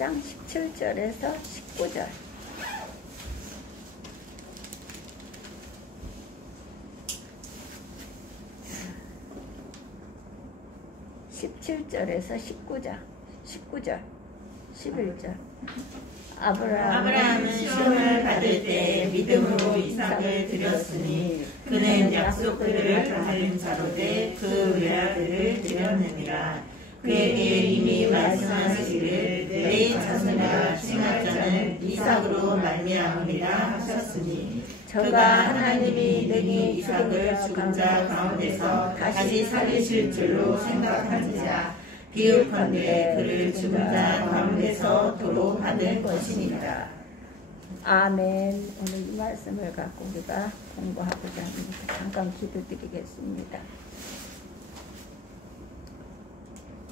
11장 17절에서 19절. 17절에서 19절, 11절. 아브라함은 시험을 받을 때 믿음으로 이삭을 드렸으니 그는 약속들을 받은 자로 돼 그 외아들을 드렸느니라. 그에게 이미 말씀하시기를 내 자손이라 칭할 자는 이삭으로 말미암으리라 하셨으니 그가 하나님이 능히 이삭을 죽은 자 가운데서 다시 살리실 줄로 생각한지라 비읍컨대 그를 죽은 자 가운데서 도로 받을 것이니라. 아멘. 오늘 이 말씀을 갖고 우리가 공부하고자 합니다. 잠깐 기도드리겠습니다.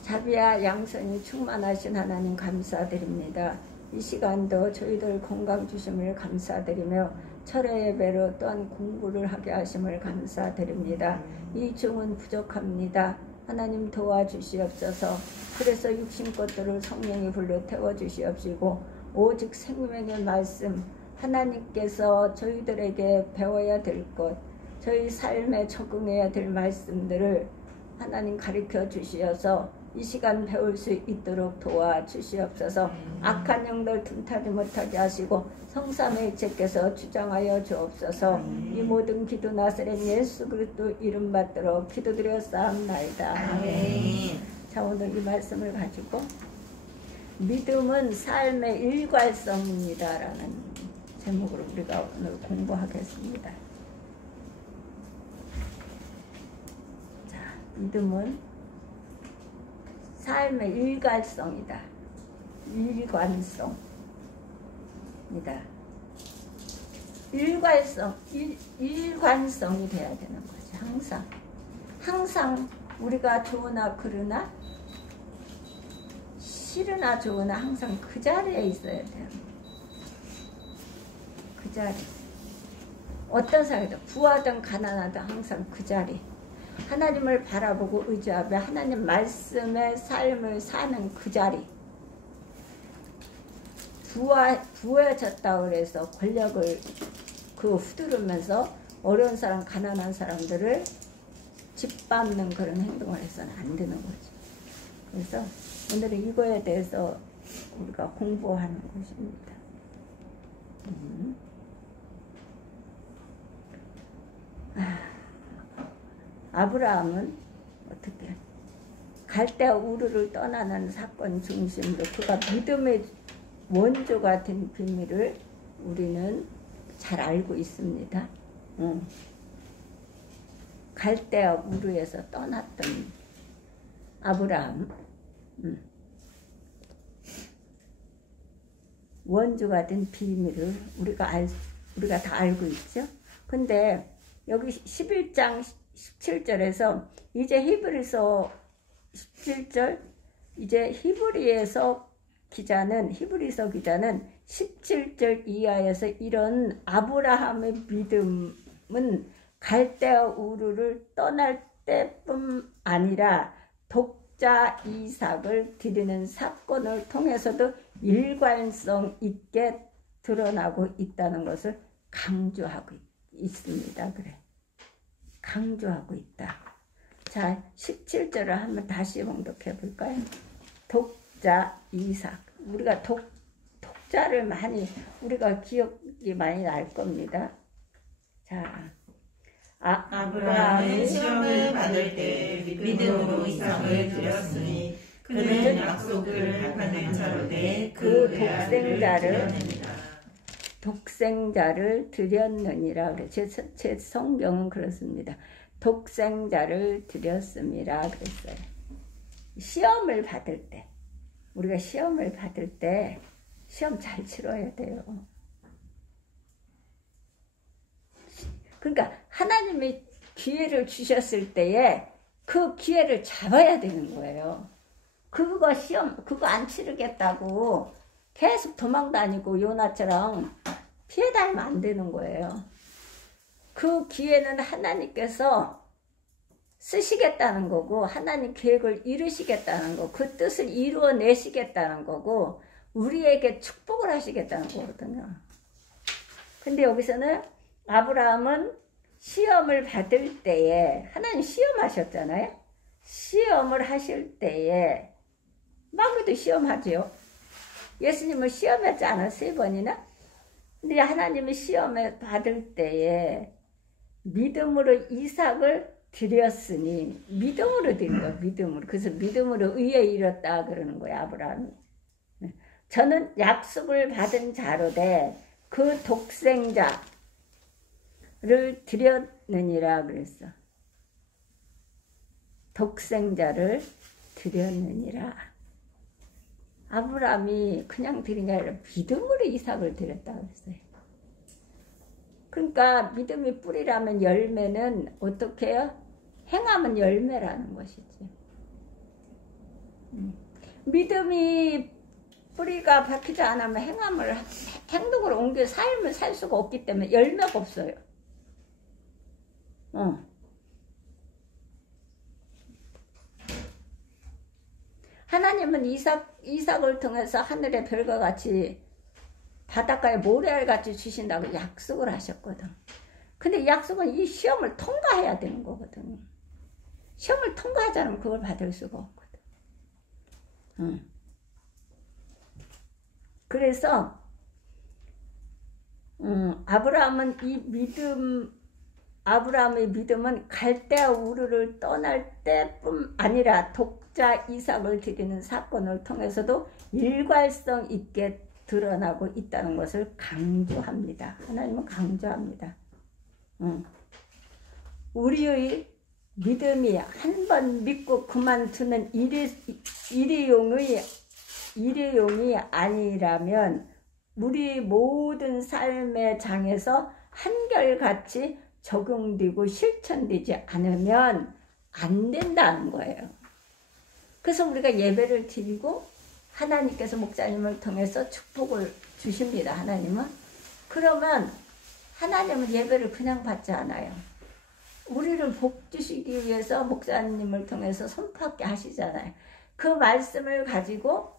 자비와 양선이 충만하신 하나님 감사드립니다. 이 시간도 저희들 건강 주심을 감사드리며 철회 예배로 또한 공부를 하게 하심을 감사드립니다. 이 중은 부족합니다. 하나님 도와주시옵소서. 그래서 육신 것들을 성령이 불러 태워주시옵시고 오직 생명의 말씀 하나님께서 저희들에게 배워야 될 것, 저희 삶에 적응해야 될 말씀들을 하나님 가르쳐 주시어서 이 시간 배울 수 있도록 도와주시옵소서. 악한 영들 틈타지 못하게 하시고 성삼위일체께서 주장하여 주옵소서. 이 모든 기도 나사렛 예수 그리스도 이름 받들어 기도드렸사옵나이다. 아멘. 자, 오늘 이 말씀을 가지고 믿음은 삶의 일괄성입니다 라는 제목으로 우리가 오늘 공부하겠습니다. 자, 믿음은 삶의 일관성이다. 일관성이다. 일관성이 돼야 되는 거지. 항상 우리가 좋으나 그러나 싫으나 좋으나 항상 그 자리에 있어야 돼요. 그 자리. 어떤 사람이든 부하든 가난하든 항상 그 자리. 하나님을 바라보고 의지하며 하나님 말씀의 삶을 사는 그 자리. 부해졌다 그래서 권력을 휘두르면서 어려운 사람, 가난한 사람들을 짓밟는 그런 행동을 해서는 안 되는 거죠. 그래서 오늘은 이거에 대해서 우리가 공부하는 것입니다. 아브라함은 어떻게 갈대아 우르를 떠나는 사건 중심으로 그가 믿음의 원조가 된 비밀을 우리는 잘 알고 있습니다. 갈대아 우르에서 떠났던 아브라함, 원조가 된 비밀을 우리가 다 알고 있죠. 근데 여기 11장 17절에서 이제 히브리서 17절, 이제 히브리서 기자는 17절 이하에서 이런 아브라함의 믿음은 갈대아 우르를 떠날 때뿐 아니라 독자 이삭을 드리는 사건을 통해서도 일관성 있게 드러나고 있다는 것을 강조하고 있습니다. 그래. 강조하고 있다. 자, 17절을 한번 다시 봉독해 볼까요? 독자 이삭. 우리가 독자를 우리가 기억이 많이 날 겁니다. 자, 아브라함은 시험을 받을 때 믿음으로 이삭을 드렸으니 그는 약속을 받은 자로 돼 그 독생자를 드렸느니라. 그래. 제 성경은 그렇습니다. 독생자를 드렸습니다. 그랬어요. 시험을 받을 때, 우리가 시험을 받을 때 시험 잘 치러야 돼요. 그러니까 하나님이 기회를 주셨을 때에 그 기회를 잡아야 되는 거예요. 그거 안 치르겠다고 계속 도망다니고 요나처럼 피해 다니면 안 되는 거예요. 그 기회는 하나님께서 쓰시겠다는 거고 하나님 계획을 이루시겠다는 거, 그 뜻을 이루어내시겠다는 거고 우리에게 축복을 하시겠다는 거거든요. 근데 여기서는 아브라함은 시험을 받을 때에, 하나님 시험하셨잖아요. 시험을 하실 때에, 마귀도 시험하죠. 예수님을 시험했지 않아? 3번이나? 근데 하나님이 시험을 받을 때에 믿음으로 이삭을 드렸으니, 믿음으로 드린 거야, 믿음으로. 그래서 믿음으로 의에 이뤘다 그러는 거야, 아브라함이. 저는 약속을 받은 자로되 그 독생자를 드렸느니라 그랬어. 독생자를 드렸느니라. 아브라함이 그냥 드린 게 아니라 믿음으로 이삭을 드렸다 그랬어요. 그러니까 믿음이 뿌리라면 열매는 어떻게 해요? 행하면 열매라는 것이지. 믿음이 뿌리가 박히지 않으면 행동으로 옮겨 삶을 살 수가 없기 때문에 열매가 없어요. 하나님은 이삭을 통해서 하늘의 별과 같이 바닷가에 모래알같이 주신다고 약속을 하셨거든. 근데 약속은 이 시험을 통과해야 되는 거거든. 시험을 통과하지 않으면 그걸 받을 수가 없거든. 그래서 아브라함의 믿음은 갈대아 우르를 떠날 때뿐 아니라 독자 이삭을 드리는 사건을 통해서도 일괄성 있게 드러나고 있다는 것을 강조합니다. 하나님은 강조합니다. 우리의 믿음이 한 번 믿고 그만두는 일회용이 아니라면 우리 모든 삶의 장에서 한결같이 적용되고 실천되지 않으면 안 된다는 거예요. 그래서 우리가 예배를 드리고 하나님께서 목사님을 통해서 축복을 주십니다. 하나님은. 그러면 하나님은 예배를 그냥 받지 않아요. 우리를 복 주시기 위해서 목사님을 통해서 손밖에 하시잖아요. 그 말씀을 가지고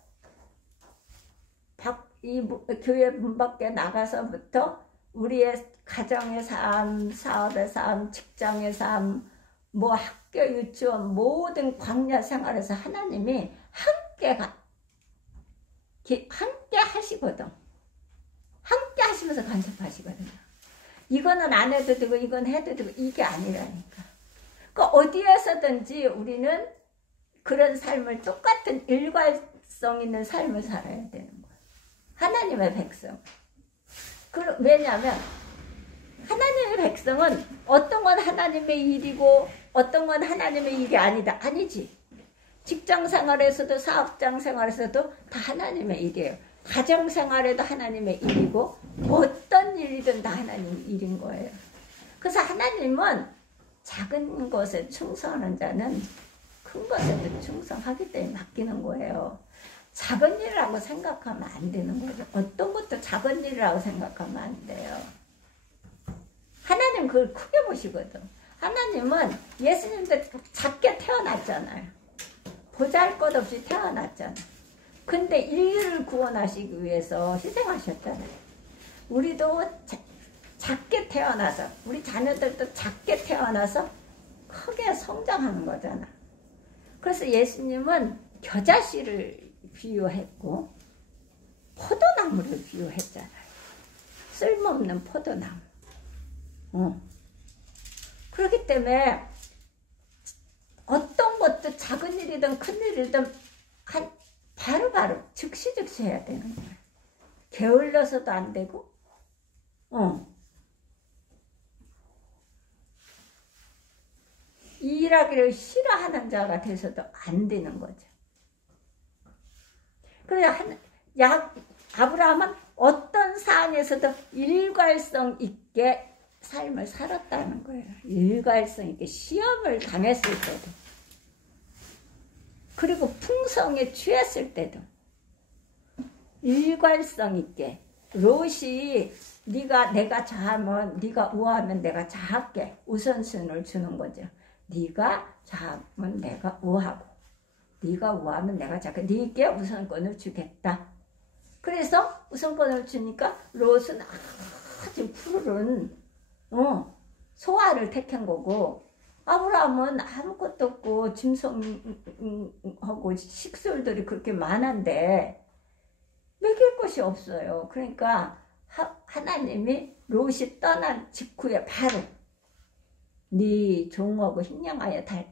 이 교회 문 밖에 나가서부터 우리의 가정의 삶, 사업의 삶, 직장의 삶, 뭐 학교, 유치원 모든 광야 생활에서 하나님이 함께 하시거든. 함께 하시면서 간섭하시거든요. 이거는 안 해도 되고 이건 해도 되고 이게 아니라니까. 그 어디에서든지 우리는 그런 삶을 똑같은 일괄성 있는 삶을 살아야 되는 거예요. 하나님의 백성. 왜냐하면 하나님의 백성은 어떤 건 하나님의 일이고 어떤 건 하나님의 일이 아니다. 아니지. 직장 생활에서도 사업장 생활에서도 다 하나님의 일이에요. 가정 생활에도 하나님의 일이고 어떤 일이든 다 하나님의 일인 거예요. 그래서 하나님은 작은 것에 충성하는 자는 큰 것에도 충성하기 때문에 맡기는 거예요. 작은 일이라고 생각하면 안 되는 거죠. 어떤 것도 작은 일이라고 생각하면 안 돼요. 하나님 그걸 크게 보시거든. 하나님은 예수님도 작게 태어났잖아요. 보잘것없이 태어났잖아요. 근데 인류를 구원하시기 위해서 희생하셨잖아요. 우리도 작게 태어나서 우리 자녀들도 작게 태어나서 크게 성장하는 거잖아. 그래서 예수님은 겨자씨를 비유했고 포도나무를 비유했잖아요. 쓸모없는 포도나무. 그렇기 때문에 어떤 것도 작은 일이든 큰 일이든 바로바로 즉시 해야 되는 거예요. 게을러서도 안 되고 일하기를 싫어하는 자가 돼서도 안 되는 거죠. 그래야 아브라함은 어떤 상황에서도 일괄성 있게 삶을 살았다는 거예요. 일괄성 있게 시험을 당했을 때도 그리고 풍성에 취했을 때도 일괄성 있게 롯이 내가 자하면 네가 우하면 내가 자할게 우선순위를 주는 거죠. 네가 자하면 내가 우하고 네가 우하면 내가 자할게 네게 우선권을 주겠다. 그래서 우선권을 주니까 롯은 아주 푸른 소아를 택한 거고, 아브라함은 아무것도 없고 짐승하고 식솔들이 그렇게 많은데 먹일 것이 없어요. 그러니까 하나님이 롯이 떠난 직후에 바로 네 종하고 힘량하여 다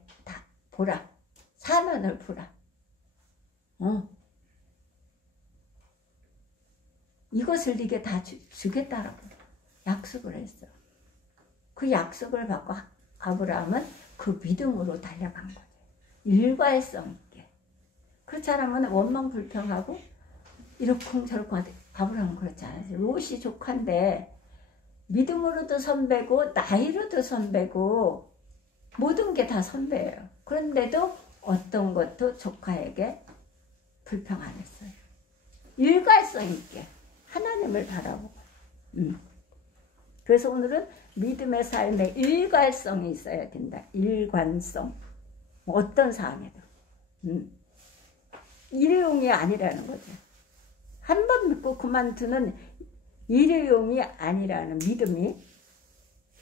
보라. 사면을 보라. 이것을 네게 다 주겠다라고 약속을 했어. 그 약속을 받고 아브라함은 그 믿음으로 달려간 거예요. 일관성 있게. 그렇지 않으면 원망 불평하고 이렇쿵저렇쿵 하대. 아브라함은 그렇지 않아요. 롯이 조카인데 믿음으로도 선배고 나이로도 선배고 모든 게 다 선배예요. 그런데도 어떤 것도 조카에게 불평 안 했어요. 일관성 있게 하나님을 바라보고. 그래서 오늘은 믿음의 삶에 일관성이 있어야 된다. 일관성. 어떤 상황에도. 일회용이 아니라는 거죠. 한 번 믿고 그만두는 일회용이 아니라는 믿음이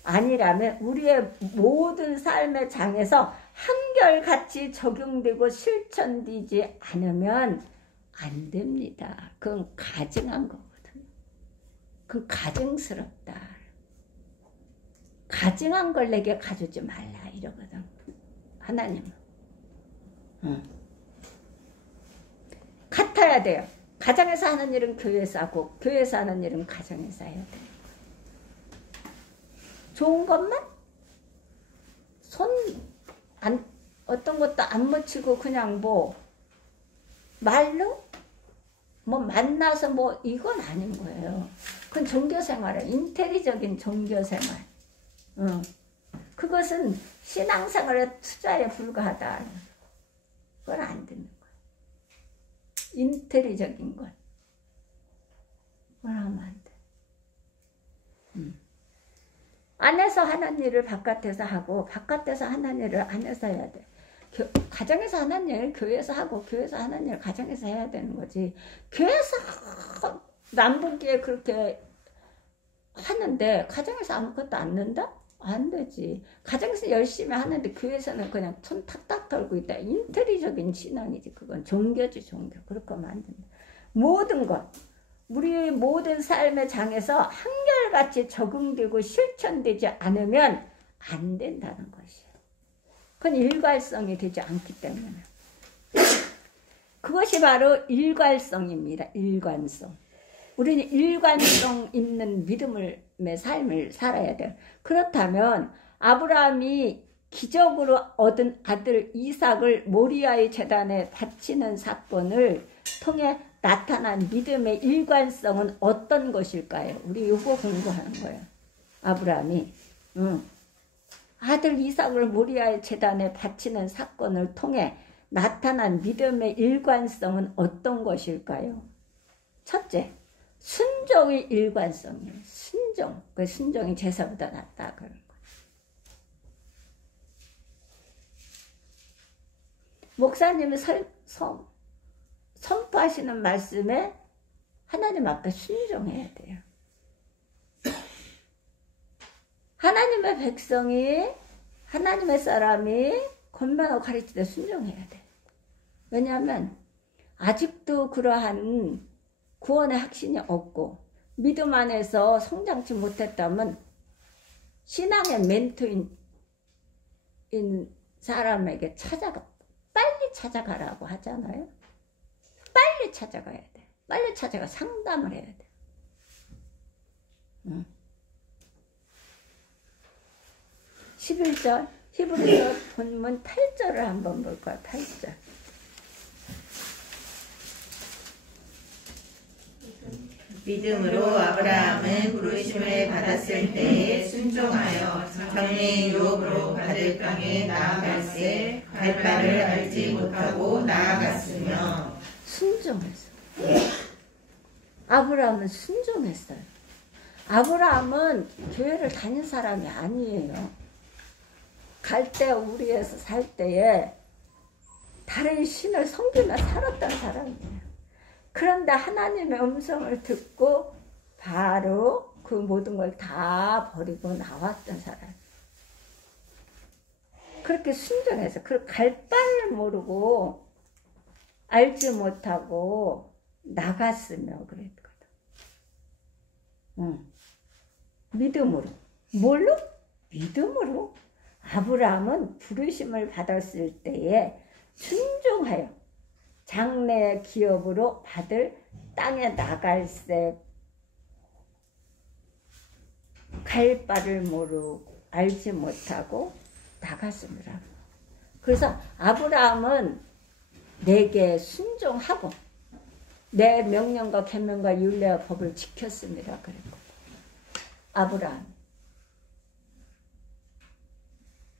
아니라면 우리의 모든 삶의 장에서 한결같이 적용되고 실천되지 않으면 안 됩니다. 그건 가증한 거거든요. 그건 가증스럽다. 가증한 걸 내게 가져오지 말라 이러거든. 하나님은. 같아야 돼요. 가정에서 하는 일은 교회에서 하고 교회에서 하는 일은 가정에서 해야 돼요. 좋은 것만 어떤 것도 안 묻히고 그냥 말로 만나서 이건 아닌 거예요. 그건 종교생활이에요. 인테리적인 종교생활. 그것은 신앙생활의 투자에 불과하다. 그건 안 되는 거예요. 인테리적인 것. 그걸 하면 안 돼. 안에서 하는 일을 바깥에서 하고 바깥에서 하는 일을 안에서 해야 돼. 가정에서 하는 일 교회에서 하고 교회에서 하는 일 가정에서 해야 되는 거지. 교회에서 남북기에 그렇게 하는데 가정에서 아무것도 안 넣는다? 안 되지. 가정에서 열심히 하는데 교회에서는 그냥 손 탁탁 털고 있다. 인테리적인 신앙이지. 그건 종교지 종교. 그렇게 하면 안 된다. 모든 것. 우리 모든 삶의 장에서 한결같이 적응되고 실천되지 않으면 안 된다는 것이에요. 그건 일괄성이 되지 않기 때문에. 그것이 바로 일관성입니다. 일관성. 우리는 일관성 있는 믿음의 삶을 살아야 돼요. 그렇다면 아브라함이 기적으로 얻은 아들 이삭을 모리아의 제단에 바치는 사건을 통해 나타난 믿음의 일관성은 어떤 것일까요? 우리 이거 공부하는 거예요. 아브라함이 아들 이삭을 모리아의 제단에 바치는 사건을 통해 나타난 믿음의 일관성은 어떤 것일까요? 첫째, 순종의 일관성이에요. 순종. 그 순종이 제사보다 낫다 그런 거예요. 목사님이 선포하시는 말씀에 하나님 앞에 순종해야 돼요. 하나님의 백성이 하나님의 사람이 권면하고 가르칠 때 순종해야 돼. 왜냐하면 아직도 그러한 구원의 확신이 없고 믿음 안에서 성장치 못했다면 신앙의 멘토인 사람에게 빨리 찾아가라고 하잖아요. 빨리 찾아가야 돼. 빨리 찾아가 상담을 해야 돼. 11절 히브리서 본문 8절을 한번 볼까요? 8절. 믿음으로 아브라함은 부르심을 받았을 때에 순종하여 장래인 유업으로 받을 땅에 나아갈새 갈 바를 알지 못하고 나아갔으며. 순종했어. 아브라함은 순종했어요. 아브라함은 교회를 다닌 사람이 아니에요. 갈대아 우리에서 살 때에 다른 신을 섬기며 살았던 사람이에요. 그런데 하나님의 음성을 듣고 바로 그 모든 걸 다 버리고 나왔던 사람. 그렇게 순종해서 그 갈 바를 모르고 알지 못하고 나갔으며 그랬거든. 믿음으로. 뭘로? 믿음으로. 아브라함은 부르심을 받았을 때에 순종하여 장래 기업으로 받을 땅에 나갈새 갈 바를 모르고 알지 못하고 나갔습니다. 그래서 아브라함은 내게 순종하고 내 명령과 계명과 율례와 법을 지켰습니다. 그랬고 아브라함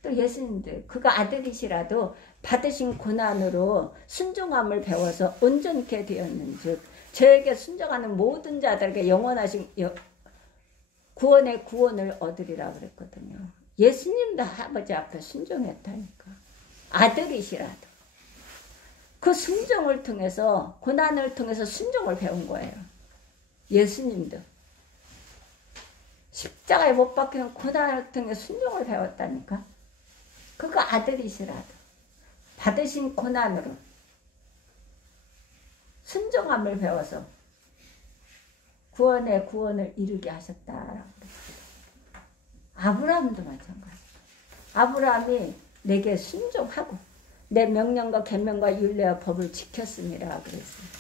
또 예수님들 그가 아들이시라도 받으신 고난으로 순종함을 배워서 온전케 되었는즉 저에게 순종하는 모든 자들에게 영원하신 구원의 구원을 얻으리라 그랬거든요. 예수님도 아버지 앞에 순종했다니까. 아들이시라도 그 순종을 통해서 고난을 통해서 순종을 배운 거예요. 예수님도 십자가에 못 박히는 고난을 통해 순종을 배웠다니까. 그거 아들이시라도 받으신 고난으로 순종함을 배워서 구원의 구원을 이루게 하셨다라고 그랬어요. 아브라함도 마찬가지. 아브라함이 내게 순종하고 내 명령과 계명과 율례와 법을 지켰습니다. 그랬어요.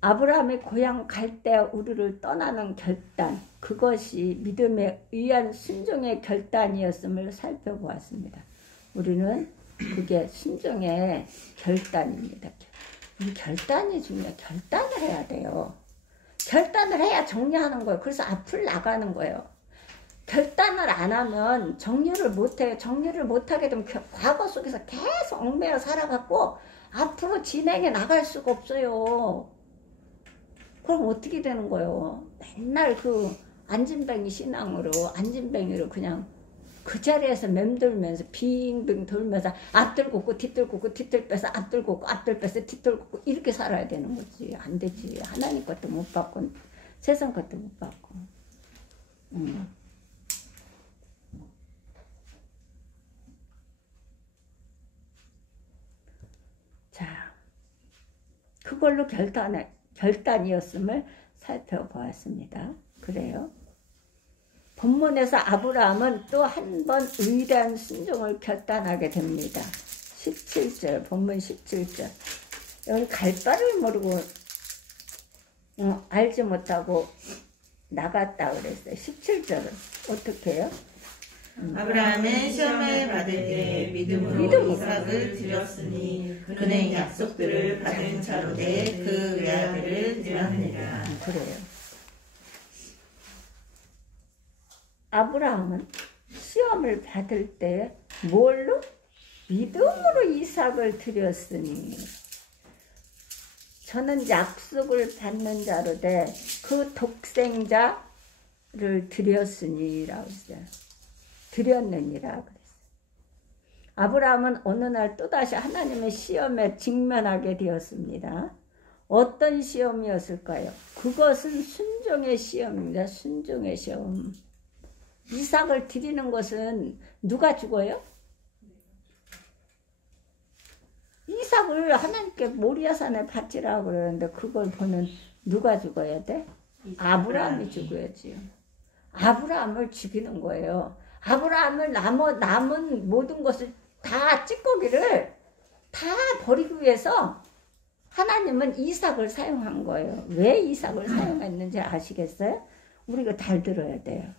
아브라함의 고향 갈대 우르를 떠나는 결단, 그것이 믿음에 의한 순종의 결단이었음을 살펴보았습니다. 우리는 그게 순종의 결단입니다. 우리 결단이 중요해요. 결단을 해야 돼요. 결단을 해야 정리하는 거예요. 그래서 앞을 나가는 거예요. 결단을 안 하면 정리를 못해요. 정리를 못하게 되면 과거 속에서 계속 얽매여 살아갖고 앞으로 진행해 나갈 수가 없어요. 그럼 어떻게 되는 거예요? 맨날 그 안진뱅이 신앙으로 안진뱅이로 그냥 그 자리에서 맴돌면서 빙빙 돌면서 앞들 굽고 뒤들 굽고 뒤들 빼서 앞들 굽고 앞들 빼서 뒤들 굽고 이렇게 살아야 되는 거지. 안 되지. 하나님 것도 못 받고 세상 것도 못 받고. 자, 그걸로 결단이었음을 살펴보았습니다. 그래요. 본문에서 아브라함은 또 한 번 의리한 순종을 결단하게 됩니다. 17절, 본문 17절. 여기 갈 바를 모르고 알지 못하고 나갔다 그랬어요. 17절은 어떻게 해요? 아브라함은 시험을 받을 때 믿음으로 이삭을 드렸으니 그는 약속들을 받은 차로되 그 외아들을 드렸느니라. 그래요. 아브라함은 시험을 받을 때 뭘로? 믿음으로 이삭을 드렸으니 저는 약속을 받는 자로되 그 독생자를 드렸으니라고 했어요. 드렸느니라 그랬어요. 아브라함은 어느 날 또다시 하나님의 시험에 직면하게 되었습니다. 어떤 시험이었을까요? 그것은 순종의 시험입니다. 순종의 시험. 이삭을 드리는 것은 누가 죽어요? 이삭을 하나님께 모리아산에 바치라고 그러는데 그걸 보면 누가 죽어야 돼? 아브라함이 죽어야지요. 아브라함을 죽이는 거예요. 아브라함을 남은 모든 것을 다 찌꺼기를 다 버리기 위해서 하나님은 이삭을 사용한 거예요. 왜 이삭을 사용했는지 아시겠어요? 우리가 잘 들어야 돼요.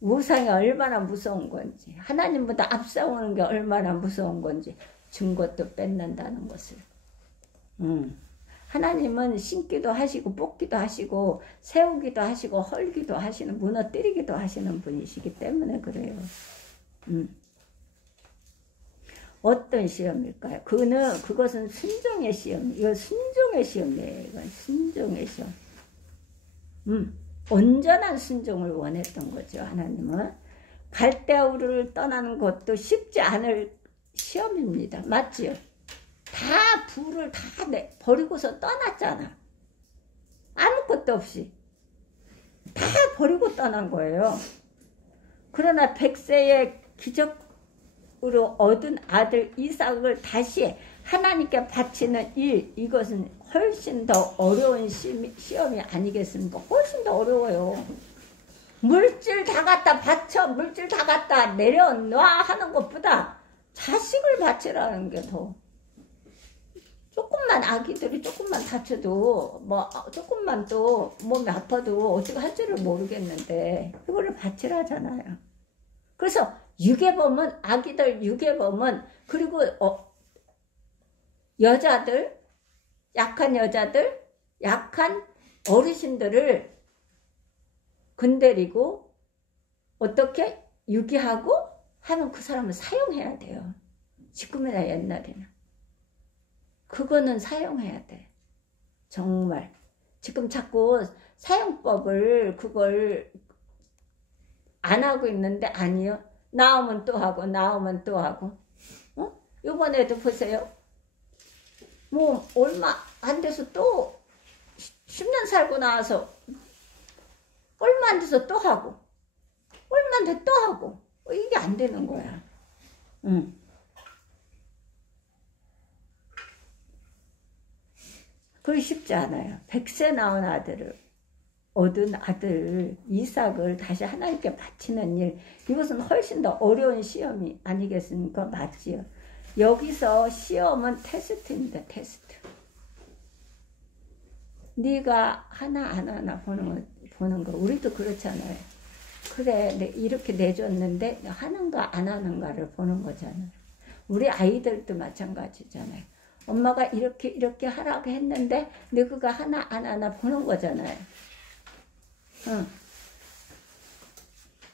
우상이 얼마나 무서운 건지, 하나님보다 앞세우는 게 얼마나 무서운 건지 증거도 뺏는다는 것을. 하나님은 심기도 하시고 뽑기도 하시고 세우기도 하시고 헐기도 하시는, 무너뜨리기도 하시는 분이시기 때문에 그래요. 어떤 시험일까요? 그것은 순종의 시험. 이거 순종의 시험이에요. 이건 순종의 시험. 온전한 순종을 원했던 거죠. 하나님은 갈대아우르를 떠나는 것도 쉽지 않을 시험입니다. 맞지요? 다 부를 다 버리고서 떠났잖아. 아무것도 없이 다 버리고 떠난 거예요. 그러나 100세의 기적으로 얻은 아들 이삭을 다시 하나님께 바치는 일, 이것은 훨씬 더 어려운 시험이 아니겠습니까? 훨씬 더 어려워요. 물질 다 갖다 바쳐, 물질 다 갖다 내려놔 하는 것보다 자식을 바치라는 게 더. 조금만 아기들이 조금만 다쳐도 뭐 조금만 또 몸이 아파도 어떻게 할 줄을 모르겠는데 그거를 바치라잖아요. 그래서 유괴범은 아기들 유괴범은 그리고 여자들 약한 여자들 약한 어르신들을 건드리고 어떻게 유기하고 하면 그 사람을 사용해야 돼요. 지금이나 옛날에는. 그거는 사용해야 돼. 정말. 지금 자꾸 사용법을 그걸 안 하고 있는데 아니요. 나오면 또 하고 나오면 또 하고. 요번에도 보세요. 뭐 얼마 안 돼서 또 10년 살고 나와서 얼마 안 돼서 또 하고 얼마 안 돼 또 하고 이게 안 되는 거야. 그게 쉽지 않아요. 100세 나온 아들을 얻은 아들 이삭을 다시 하나님께 바치는 일, 이것은 훨씬 더 어려운 시험이 아니겠습니까? 맞지요. 여기서 시험은 테스트입니다. 테스트. 네가 하나 안 하나 보는 거. 우리도 그렇잖아요. 그래, 이렇게 내줬는데 하는가 안 하는가를 보는 거잖아요. 우리 아이들도 마찬가지잖아요. 엄마가 이렇게 하라고 했는데 너가 하나 안 하나 보는 거잖아요.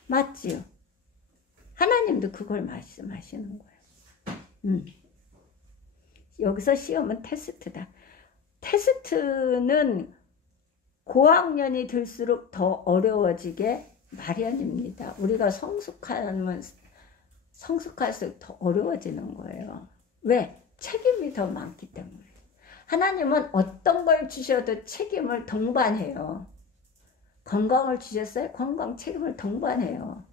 맞지요? 하나님도 그걸 말씀하시는 거예요. 여기서 시험은 테스트다. 테스트는 고학년이 들수록 더 어려워지게 마련입니다. 우리가 성숙할수록 더 어려워지는 거예요. 왜? 책임이 더 많기 때문에. 하나님은 어떤 걸 주셔도 책임을 동반해요. 건강을 주셨어요? 건강 책임을 동반해요.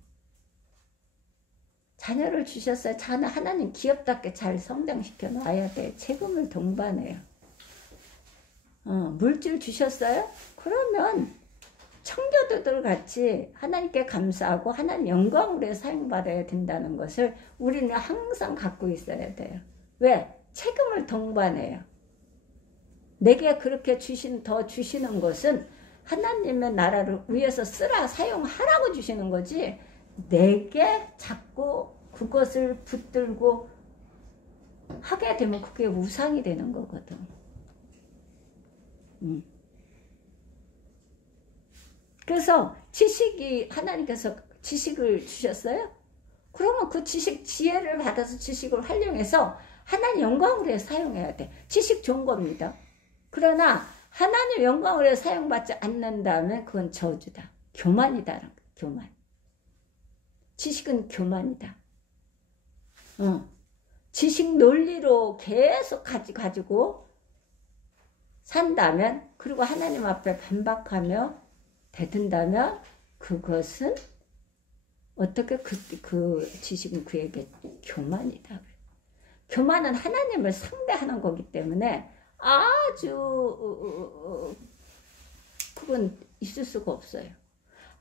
자녀를 주셨어요? 자녀 하나님 기업답게 잘 성장시켜 놔야 돼. 책임을 동반해요. 물질 주셨어요? 그러면 청교도들 같이 하나님께 감사하고 하나님 영광을 위해 사용받아야 된다는 것을 우리는 항상 갖고 있어야 돼요. 왜? 책임을 동반해요. 내게 그렇게 더 주시는 것은 하나님의 나라를 위해서 쓰라, 사용하라고 주시는 거지 내게 자꾸 그것을 붙들고 하게 되면 그게 우상이 되는 거거든. 그래서 지식이 하나님께서 지식을 주셨어요? 그러면 그 지혜를 받아서 지식을 활용해서 하나님 영광을 위해 사용해야 돼. 지식 좋은 겁니다. 그러나 하나님 영광을 위해 사용받지 않는다면 그건 저주다. 교만이다. 교만. 지식은 교만이다. 지식 논리로 계속 가지고 산다면, 그리고 하나님 앞에 반박하며 대든다면 그것은 어떻게 그 지식은 그에게 교만이다. 교만은 하나님을 상대하는 거기 때문에 아주 그건 있을 수가 없어요.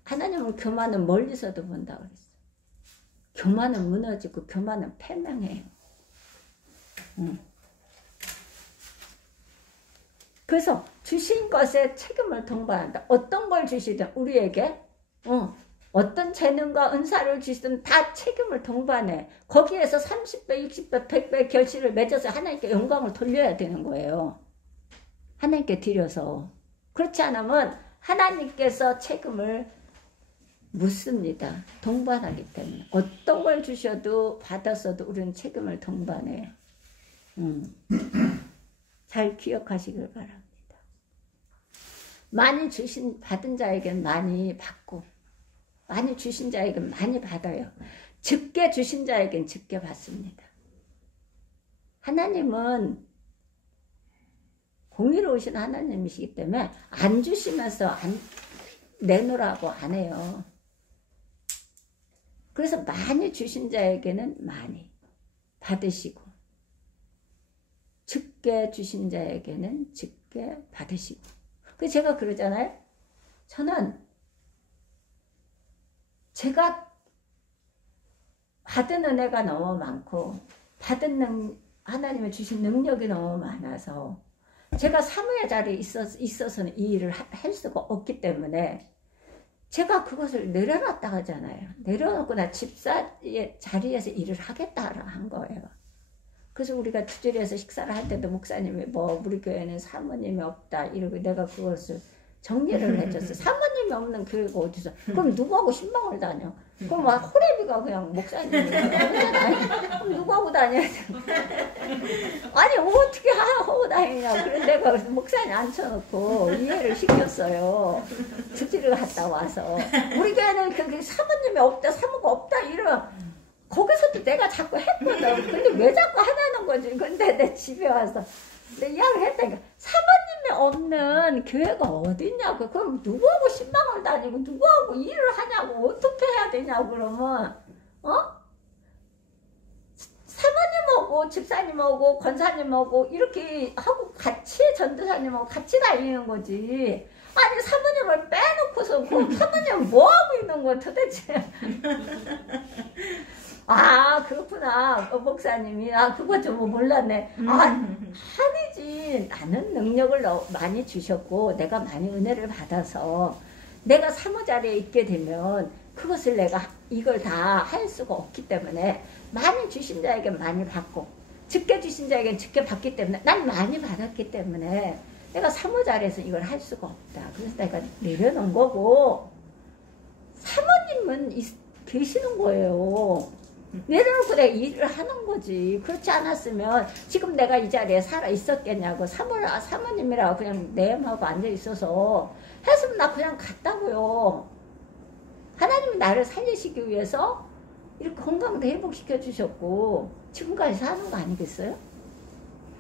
하나님은 교만은 멀리서도 본다고 그랬어요. 교만은 무너지고 교만은 패망해요. 그래서 주신 것에 책임을 동반한다. 어떤 걸 주시든 우리에게 어떤 재능과 은사를 주시든 다 책임을 동반해. 거기에서 30배, 60배, 100배 결실을 맺어서 하나님께 영광을 돌려야 되는 거예요. 하나님께 드려서. 그렇지 않으면 하나님께서 책임을 묻습니다. 동반하기 때문에. 어떤 걸 주셔도 받았어도 우리는 책임을 동반해요. 잘 기억하시길 바랍니다. 많이 받은 자에겐 많이 받고, 많이 주신 자에겐 많이 받아요. 적게 주신 자에겐 적게 받습니다. 하나님은 공의로우신 하나님이시기 때문에 안 주시면서 내놓으라고 안 해요. 그래서 많이 주신 자에게는 많이 받으시고, 적게 주신 자에게는 적게 받으시고. 그래서 제가 그러잖아요. 저는 제가 받은 은혜가 너무 많고 하나님의 주신 능력이 너무 많아서 제가 사모의 자리에 있어서는 이 일을 할 수가 없기 때문에 제가 그것을 내려놨다 하잖아요. 내려놓고 나 집사의 자리에서 일을 하겠다라 한 거예요. 그래서 우리가 주일에서 식사를 할 때도 목사님이 우리 교회는 사모님이 없다 이러고 내가 그것을 정리를 해줬어. 사모님이 없는 교회가 어디서? 그럼 누구하고 신방을 다녀? 그럼 막 호래비가 그냥 목사님이 그럼 누구하고 다녀야 돼? 아니 어떻게 하고 다니냐? 그래서 내가 목사님 앉혀놓고 이해를 시켰어요. 주지를 갔다 와서 우리 교회는 그 사모님이 없다, 사모가 없다 이러. 거기서도 내가 자꾸 했거든. 근데 왜 자꾸 하냐는 거지. 근데 내 집에 와서 내 이야기를 했다니까. 사모님이 없는 교회가 어딨냐고. 그럼 누구하고 신방을 다니고 누구하고 일을 하냐고. 어떻게 해야 되냐고. 그러면 사모님하고 집사님하고 권사님하고 이렇게 하고 같이 전도사님하고 같이 다니는 거지. 아니 사모님을 빼놓고서 그 사모님은 뭐하고 있는 거야 도대체. 아 그렇구나. 목사님이 그거 좀 몰랐네. 아니지. 나는 능력을 많이 주셨고 내가 많이 은혜를 받아서 내가 사모 자리에 있게 되면 그것을 내가 이걸 다 할 수가 없기 때문에 많이 주신 자에게 많이 받고 적게 주신 자에게 적게 받기 때문에 난 많이 받았기 때문에 내가 사모 자리에서 이걸 할 수가 없다. 그래서 내가 내려놓은 거고 사모님은 계시는 거예요. 내려놓고 내가 일을 하는 거지. 그렇지 않았으면 지금 내가 이 자리에 살아 있었겠냐고. 사모님이라고 그냥 내음하고 앉아 있어서 했으면 나 그냥 갔다고요. 하나님이 나를 살리시기 위해서 이렇게 건강도 회복시켜 주셨고 지금까지 사는 거 아니겠어요?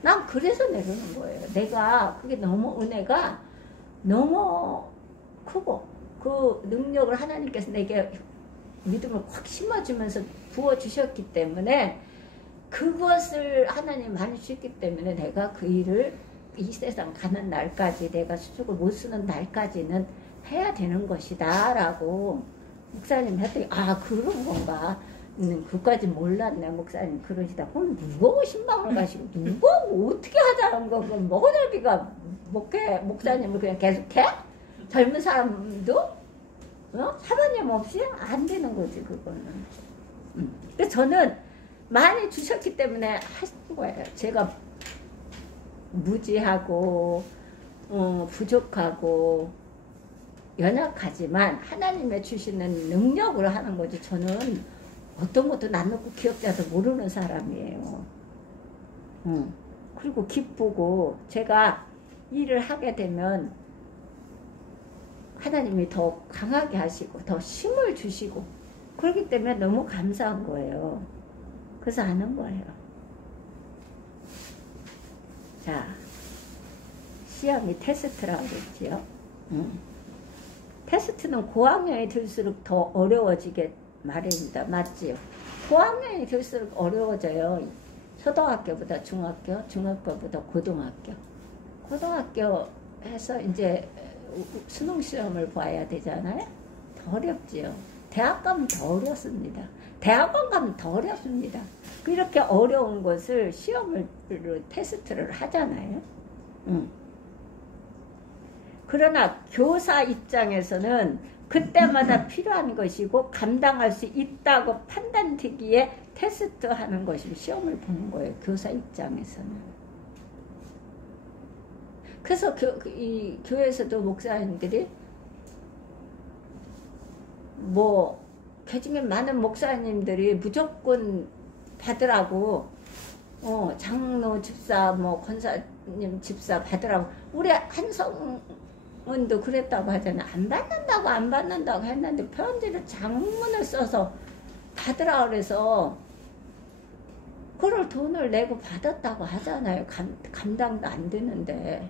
난 그래서 내려놓은 거예요. 내가 그게 너무 은혜가 너무 크고 그 능력을 하나님께서 내게 믿음을 확 심어주면서 부어주셨기 때문에 그것을 하나님 많이 주셨기 때문에 내가 그 일을 이 세상 가는 날까지 내가 수족을 못 쓰는 날까지는 해야 되는 것이다 라고 목사님 했더니 그런 건가. 그까지 몰랐네. 목사님 그러시다. 그럼 누구하고 신방을 가시고 누구하고 어떻게 하자는 거. 그럼 호래비가 목사님을 그냥 계속해? 젊은 사람도? 사모님 없이 안 되는 거지 그거는. 그래서 저는 많이 주셨기 때문에 하신 거예요. 제가 무지하고 부족하고 연약하지만 하나님의 주시는 능력으로 하는 거지. 저는 어떤 것도 나누고 기억자도 모르는 사람이에요. 그리고 기쁘고 제가 일을 하게 되면 하나님이 더 강하게 하시고 더 힘을 주시고 그렇기 때문에 너무 감사한 거예요. 그래서 하는 거예요. 자, 시험이 테스트라고 그랬지요. 테스트는 고학년이 들수록 더 어려워지게 말입니다. 맞지요? 고학년이 들수록 어려워져요. 초등학교보다 중학교, 중학교보다 고등학교. 고등학교 해서 이제 수능 시험을 봐야 되잖아요. 더 어렵지요. 대학 가면 더 어렵습니다. 대학원 가면 더 어렵습니다. 이렇게 어려운 것을 시험을 테스트를 하잖아요. 그러나 교사 입장에서는 그때마다 필요한 것이고 감당할 수 있다고 판단되기에 테스트하는 것이 시험을 보는 거예요. 교사 입장에서는. 그래서 이 교회에서도 목사님들이 그중에 많은 목사님들이 무조건 받으라고 장로 집사 권사님 집사 받으라고 우리 한성 원도 그랬다고 하잖아. 안 받는다고 했는데 편지를 장문을 써서 받으라 그래서 그걸 돈을 내고 받았다고 하잖아요. 감당도 안 되는데.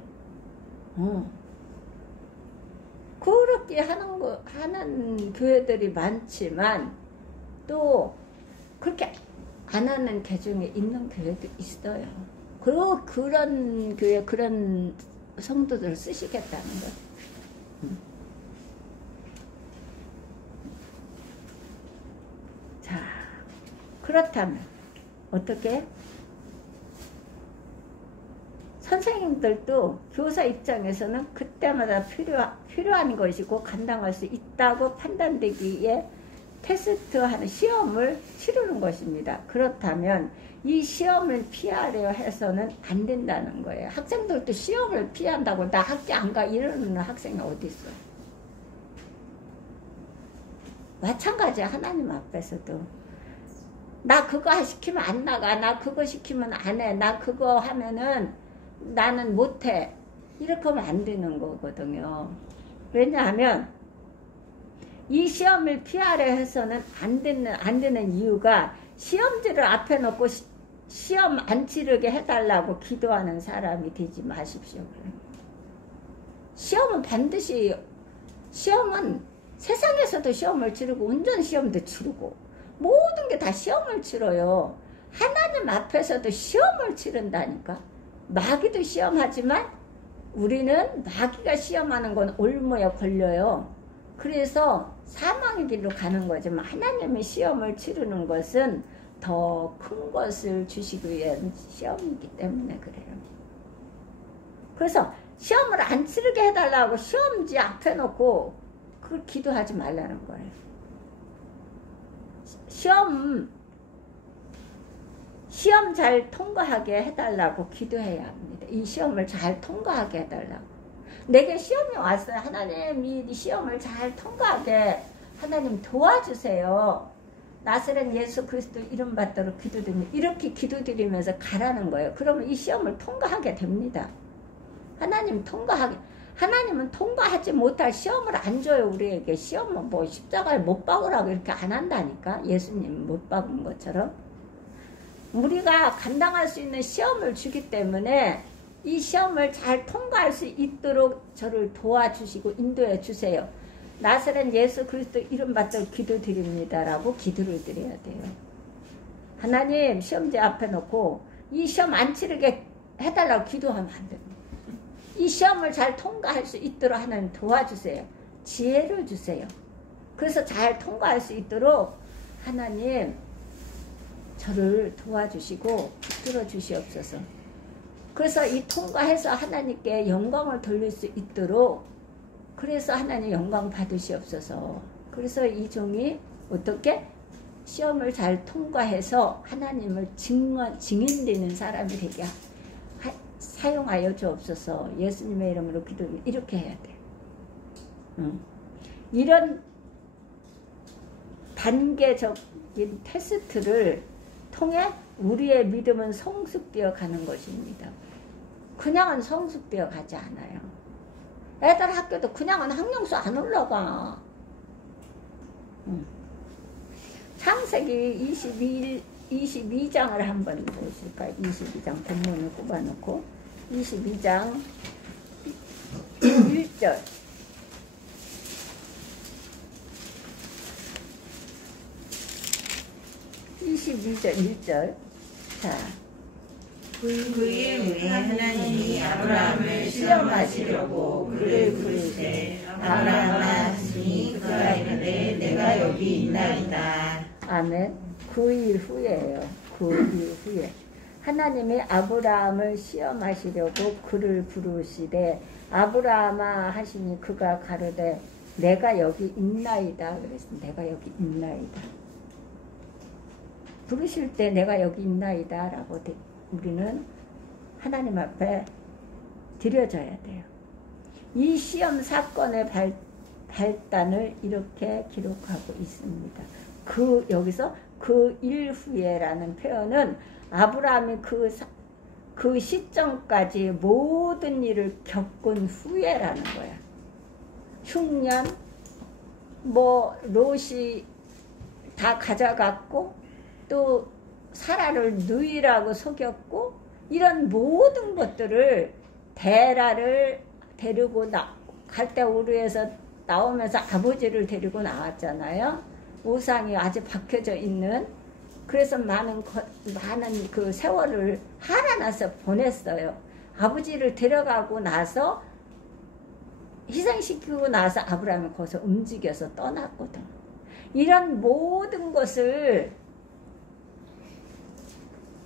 그렇게 하는 교회들이 많지만 또 그렇게 안 하는 개중에 있는 교회도 있어요. 그리고 그런 교회, 그런 성도들 쓰시겠다는 거죠. 자, 그렇다면 어떻게? 선생님들도 교사 입장에서는 그때마다 필요한 것이고 감당할 수 있다고 판단되기에 테스트하는 시험을 치르는 것입니다. 그렇다면 이 시험을 피하려 해서는 안 된다는 거예요. 학생들도 시험을 피한다고 나 학교 안 가 이러는 학생이 어디 있어? 마찬가지야. 하나님 앞에서도 나 그거 시키면 안 나가, 나 그거 시키면 안 해, 나 그거 하면은 나는 못해, 이렇게 하면 안 되는 거거든요. 왜냐하면 이 시험을 피하려 해서는 안 되는 이유가 시험지를 앞에 놓고 시험 안 치르게 해달라고 기도하는 사람이 되지 마십시오. 시험은 반드시, 시험은 세상에서도 시험을 치르고 운전 시험도 치르고 모든 게 다 시험을 치러요. 하나님 앞에서도 시험을 치른다니까. 마귀도 시험하지만 우리는 마귀가 시험하는 건 올무에 걸려요. 그래서 사망의 길로 가는 거지만 하나님의 시험을 치르는 것은 더 큰 것을 주시기 위한 시험이기 때문에 그래요. 그래서 시험을 안 치르게 해달라고 시험지 앞에 놓고 그걸 기도하지 말라는 거예요. 시험 잘 통과하게 해달라고 기도해야 합니다. 이 시험을 잘 통과하게 해달라고. 내게 시험이 왔어요. 하나님, 이 시험을 잘 통과하게 하나님 도와주세요. 나사렛 예수 그리스도 이름 받도록 기도드립니다. 이렇게 기도드리면서 가라는 거예요. 그러면 이 시험을 통과하게 됩니다. 하나님은 통과하지 못할 시험을 안 줘요. 우리에게 시험은 뭐 십자가에 못 박으라고 이렇게 안 한다니까. 예수님 못 박은 것처럼. 우리가 감당할 수 있는 시험을 주기 때문에 이 시험을 잘 통과할 수 있도록 저를 도와주시고 인도해 주세요. 나사렛 예수 그리스도 이름 받도록 기도드립니다라고 기도를 드려야 돼요. 하나님, 시험지 앞에 놓고 이 시험 안 치르게 해달라고 기도하면 안 됩니다. 이 시험을 잘 통과할 수 있도록 하나님 도와주세요. 지혜를 주세요. 그래서 잘 통과할 수 있도록 하나님 저를 도와주시고 붙들어 주시옵소서. 그래서 이 통과해서 하나님께 영광을 돌릴 수 있도록, 그래서 하나님 영광 받으시옵소서. 그래서 이 종이 어떻게 시험을 잘 통과해서 하나님을 증인되는 사람이 되게 사용하여 주옵소서. 예수님의 이름으로 기도합니다. 이렇게 해야 돼요. 이런 단계적인 테스트를 통해 우리의 믿음은 성숙되어 가는 것입니다. 그냥은 성숙되어 가지 않아요. 애들 학교도 그냥은 학령수 안 올라가. 창세기 22장을 한번 보실까요? 22장 본문을 꼽아놓고 22장 1절 22절 1절. 자, 그의 후에 하나님이 아브라함을 시험하시려고 그를 부르시되 아브라함아 하시니 그가 이르되 내가 여기 있나이다. 아멘. 9일 후에요. 9일 후에 하나님이 아브라함을 시험하시려고 그를 부르시되 아브라함아 하시니 그가 가로되 내가 여기 있나이다. 그래서 내가 여기 있나이다. 부르실 때 내가 여기 있나이다 라고 우리는 하나님 앞에 드려져야 돼요. 이 시험 사건의 발단을 이렇게 기록하고 있습니다. 여기서 그 일 후에라는 표현은 아브라함이 그 시점까지 모든 일을 겪은 후에라는 거야. 흉년, 뭐 롯이 다 가져갔고 또 사라를 누이라고 속였고 이런 모든 것들을 데라를 데리고 갈대우르에서 나오면서 아버지를 데리고 나왔잖아요. 우상이 아주 박혀져 있는. 그래서 많은 그 세월을 하나나서 보냈어요. 아버지를 데려가고 나서 희생시키고 나서 아브라함이 거기서 움직여서 떠났거든. 이런 모든 것을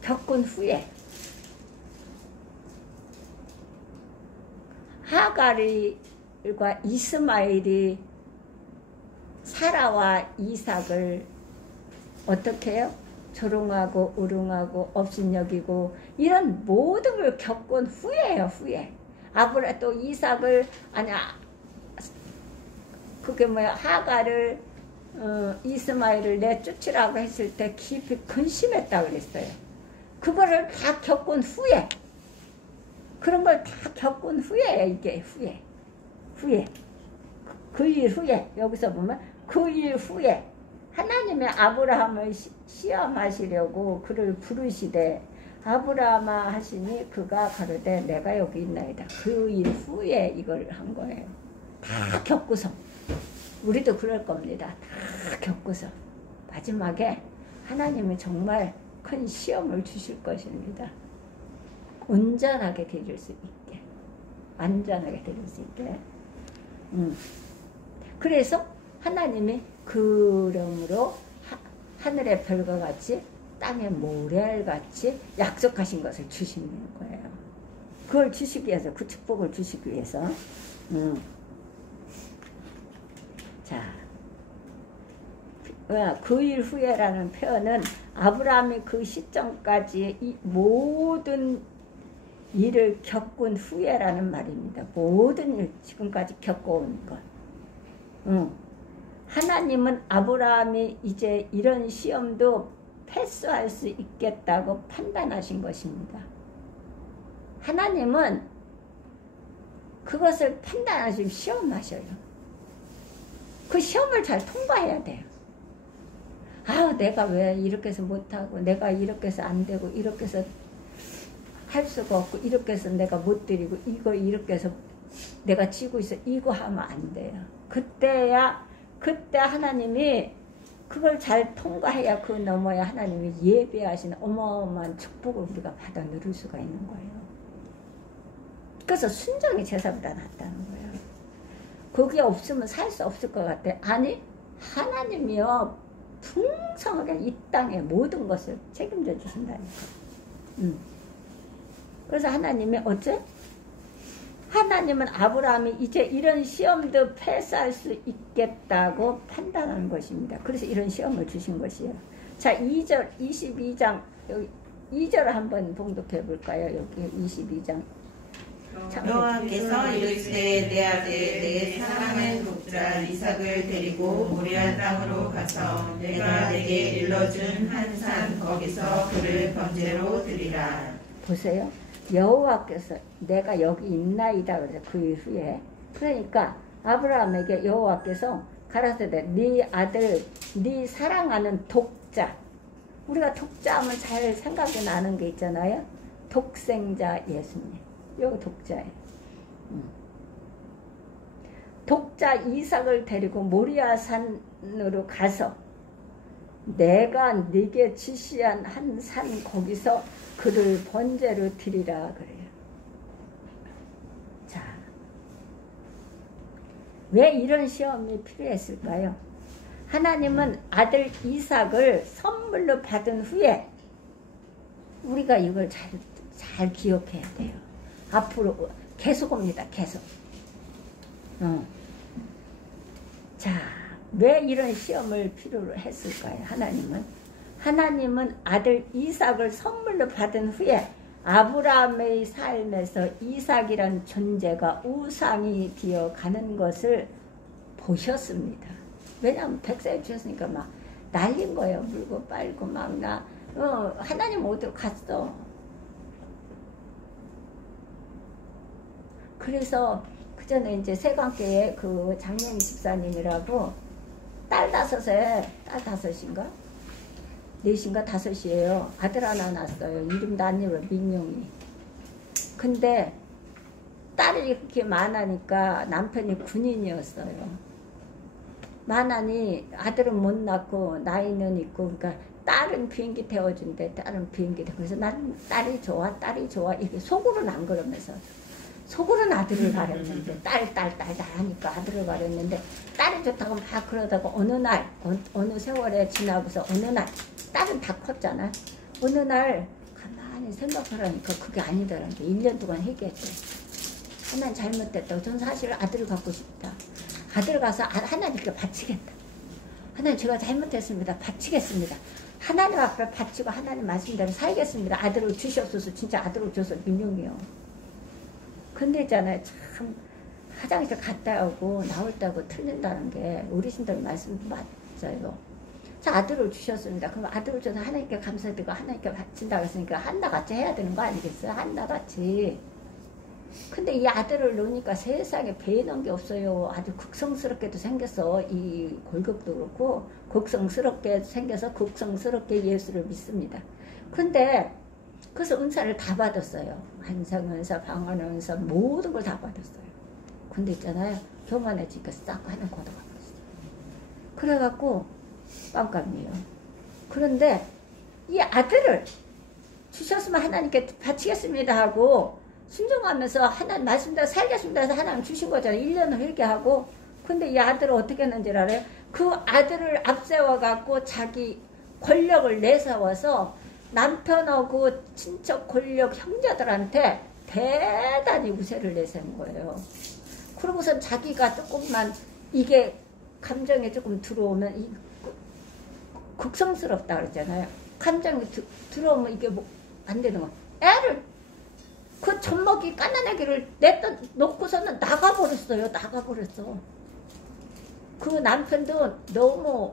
겪은 후에 하갈과 이스마엘이 사라와 이삭을 어떻게 해요? 조롱하고 우롱하고 업신여기고 이런 모든 걸 겪은 후에요. 후에 아브라 또 이삭을 그게 뭐야 하갈을 이스마엘을 내쫓으라고 했을 때 깊이 근심했다 그랬어요. 그거를 다 겪은 후에 그런 걸 다 겪은 후에 이게 후에 그 일 후에 여기서 보면 그 일 후에 하나님의 아브라함을 시험하시려고 그를 부르시되 아브라함아 하시니 그가 가로되 내가 여기 있나이다. 그 일 후에 이걸 한 거예요. 다 겪고서 우리도 그럴 겁니다. 다 겪고서 마지막에 하나님이 정말 큰 시험을 주실 것입니다. 온전하게 드릴 수 있게 완전하게 드릴 수 있게 그래서 하나님이 그러므로 하늘의 별과 같이 땅의 모래알같이 약속하신 것을 주시는 거예요. 그걸 주시기 위해서 그 축복을 주시기 위해서 자, 그 일 후에라는 표현은 아브라함이 그 시점까지 이 모든 일을 겪은 후에라는 말입니다. 모든 일 지금까지 겪어온 것. 하나님은 아브라함이 이제 이런 시험도 패스할 수 있겠다고 판단하신 것입니다. 하나님은 그것을 판단하시고 시험하셔요. 그 시험을 잘 통과해야 돼요. 내가 왜 이렇게 해서 못하고 내가 이렇게 해서 안 되고 이렇게 해서 할 수가 없고 이렇게 해서 내가 못 드리고 이거 이렇게 해서 내가 지고 있어 이거 하면 안 돼요. 그때 하나님이 그걸 잘 통과해야 그 넘어야 하나님이 예배하시는 어마어마한 축복을 우리가 받아 누릴 수가 있는 거예요. 그래서 순종이 제사보다 낫다는 거예요. 그게 없으면 살 수 없을 것 같아. 아니 하나님이요 풍성하게 이 땅의 모든 것을 책임져 주신다니까. 그래서 하나님이 어째? 하나님은 아브라함이 이제 이런 시험도 패스할 수 있겠다고 판단하는 것입니다. 그래서 이런 시험을 주신 것이에요. 자, 2절, 22장, 여기 2절 한번 봉독해 볼까요? 여기 22장. 여호와께서 이르시되 내 아들 내 사랑하는 독자 이삭을 데리고 모리아 땅으로 가서 내가 내게 일러준 한 산 거기서 그를 번제로 드리라. 보세요. 여호와께서 내가 여기 있나이다 그래서 그 후에 그러니까 아브라함에게 여호와께서 가라사대 네 아들 네 사랑하는 독자 우리가 독자하면 잘 생각이 나는 게 있잖아요. 독생자 예수님 여기 독자예요. 독자 이삭을 데리고 모리아 산으로 가서 내가 네게 지시한 한 산 거기서 그를 번제로 드리라 그래요. 자, 왜 이런 시험이 필요했을까요? 하나님은 아들 이삭을 선물로 받은 후에 우리가 이걸 잘 기억해야 돼요. 앞으로 계속 옵니다. 계속. 자, 왜 이런 시험을 필요로 했을까요? 하나님은 아들 이삭을 선물로 받은 후에 아브라함의 삶에서 이삭이란 존재가 우상이 되어가는 것을 보셨습니다. 왜냐하면 백세 주셨으니까 막 날린 거예요. 물고 빨고 막 하나님 어디로 갔어. 그래서 그 전에 이제 세관교회 그 장영희 집사님이라고 딸 다섯인가? 넷인가 다섯이에요. 아들 하나 낳았어요. 이름도 안 읽어요. 민용이. 근데 딸이 이렇게 많으니까 남편이 군인이었어요. 많으니 아들은 못 낳고 나이는 있고 그러니까 딸은 비행기 태워준대. 딸은 비행기 태워. 그래서 난 딸이 좋아 이렇게 속으로는 안 그러면서 속으로는 아들을 바랬는데 딸 하니까 아들을 바랬는데 딸이 좋다고 막 그러다가 어느 세월에 지나고서 어느 날 딸은 다 컸잖아. 어느 날 가만히 생각하라니까 그게 아니더라는 게 1년 동안 회개했대. 하나님 잘못됐다고. 전 사실 아들을 갖고 싶다. 아들 가서 하나님께 바치겠다. 하나님 제가 잘못했습니다. 바치겠습니다. 하나님 앞에 바치고 하나님 말씀대로 살겠습니다. 아들을 주시옵소서. 진짜 아들을 줘서 민용이요. 근데 있잖아요. 참 화장실 갔다 오고 나올 때하고 틀린다는 게 어르신들 말씀도 맞아요. 자, 아들을 주셨습니다. 그럼 아들을 줘서 하나님께 감사드리고 하나님께 바친다고 했으니까 한나같이 해야 되는 거 아니겠어요? 한나같이. 근데 이 아들을 놓으니까 세상에 배는 게 없어요. 아주 극성스럽게도 생겼어. 이 골격도 그렇고 극성스럽게 생겨서 극성스럽게 예수를 믿습니다. 근데 그래서 은사를 다 받았어요. 한성은사, 방언은사 모든 걸 다 받았어요. 근데 있잖아요. 교만해지니까 싹 하는 고도가 됐어요. 그래갖고 깜깜이에요. 그런데 이 아들을 주셨으면 하나님께 바치겠습니다 하고 순종하면서 하나님 말씀대로 살겠습니다 해서 하나님 주신 거잖아요. 1년을 회개하고. 근데 이 아들을 어떻게 했는지 알아요? 그 아들을 앞세워갖고 자기 권력을 내세워서 남편하고 친척 권력 형제들한테 대단히 우세를 내세운 거예요. 그러고선 자기가 조금만 이게 감정이 조금 들어오면 극성스럽다 그러잖아요. 감정이 들어오면 이게 뭐 안 되는 거. 애를 그 젖먹이 까나나기를 놓고서는 나가버렸어요. 나가버렸어. 그 남편도 너무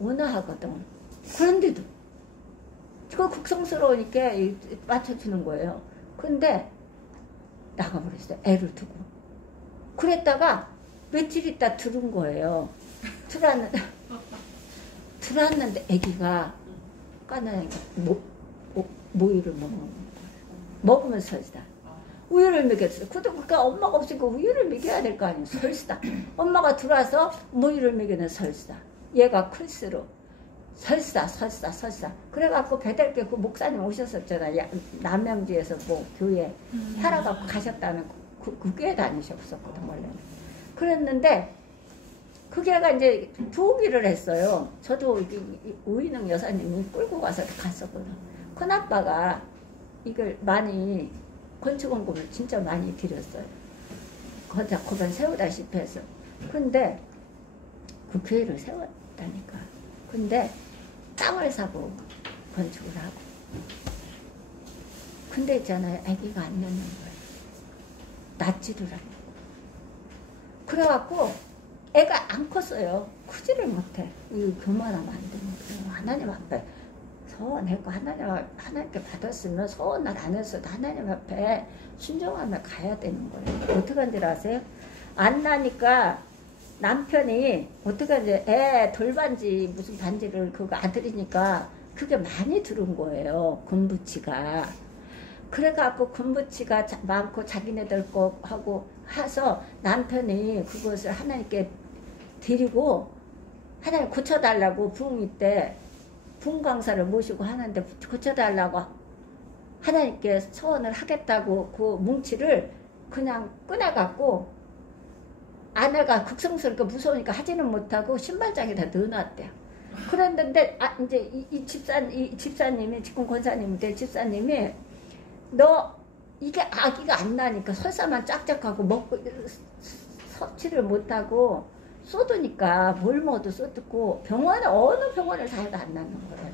온화하거든. 그런데도 그 극성스러우니까 맞춰주는 거예요. 근데 나가버렸어요. 애를 두고. 그랬다가 며칠 있다 들은 거예요. 들었는데 애기가 까나니까 모유를 먹는 거예요. 먹으면서 설시다. 우유를 먹였어요. 그러니까 엄마가 없으니까 우유를 먹여야 될 거 아니에요. 설시다. 엄마가 들어와서 모유를 먹이는 설시다. 얘가 클수록 설사. 그래갖고 배달께 그 목사님 오셨었잖아요. 남양주에서 뭐 교회 살아갖고 가셨다는 그 교회 다니셨었거든 원래는. 그랬는데 그 걔가 이제 부엌일을 했어요. 저도 우인웅 여사님이 끌고 가서 갔었거든. 큰아빠가 이걸 많이 건축원금을 진짜 많이 들였어요. 거반 세우다시피 해서. 근데 그 교회를 세웠다니까. 근데 땅을 사고 건축을 하고. 근데 있잖아요. 아기가 안 낳는 거예요. 낳지를 않고. 그래갖고 애가 안 컸어요. 크지를 못해. 이 교만하면 안 되는 거예요. 하나님 앞에 서원했고 하나님께 받았으면 서원을 안 했어도 하나님 앞에 순종하며 가야 되는 거예요. 어떻게 한지 아세요? 안 나니까 남편이 어떻게 한지 애 돌반지 무슨 반지를 그거 아들이니까 그게 많이 들은 거예요. 금부치가. 그래갖고 금부치가 많고 자기네들 거 하고 해서 남편이 그것을 하나님께 드리고 하나님 고쳐달라고 부흥이 때 부흥강사를 모시고 하는데 고쳐달라고 하나님께 소원을 하겠다고 그 뭉치를 그냥 꺼내갖고 아내가 극성스럽게 무서우니까 하지는 못하고 신발장에다 넣어놨대요. 그랬는데 이제 이 집사님이 지금 권사님인데 집사님이 너 이게 아기가 안 나니까 설사만 짝짝하고 먹고 섭취를 못하고 쏟으니까 뭘 먹어도 쏟고 어느 병원을 가도 안 나는 거예요.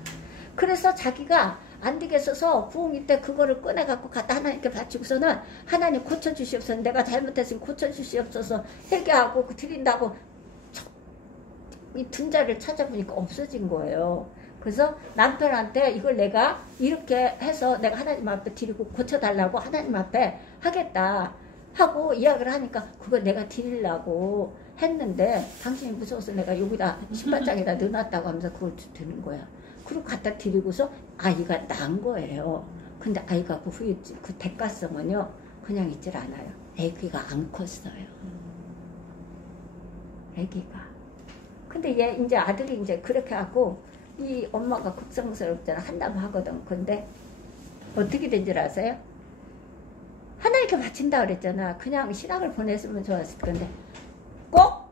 그래서 자기가 안 되겠어서 부흥이 때 그거를 꺼내갖고 갖다 하나님께 바치고서는 하나님 고쳐주시옵소서. 내가 잘못했으면 고쳐주시옵소서 회개하고 드린다고 이 등자를 찾아보니까 없어진 거예요. 그래서 남편한테 이걸 내가 이렇게 해서 내가 하나님 앞에 드리고 고쳐달라고 하나님 앞에 하겠다. 하고 이야기를 하니까 그거 내가 드리려고 했는데 당신이 무서워서 내가 여기다 신발장에다 넣어놨다고 하면서 그걸 드는 거야. 그리고 갖다 드리고서 아이가 난 거예요. 근데 아이가 그 후에 그 대가성은요 그냥 있질 않아요. 애기가 안 컸어요. 애기가. 근데 얘 이제 아들이 이제 그렇게 하고 이 엄마가 극성스럽잖아. 한다고 하거든. 근데 어떻게 된 줄 아세요? 하나님께 바친다 그랬잖아. 그냥 신학을 보냈으면 좋았을 건데 꼭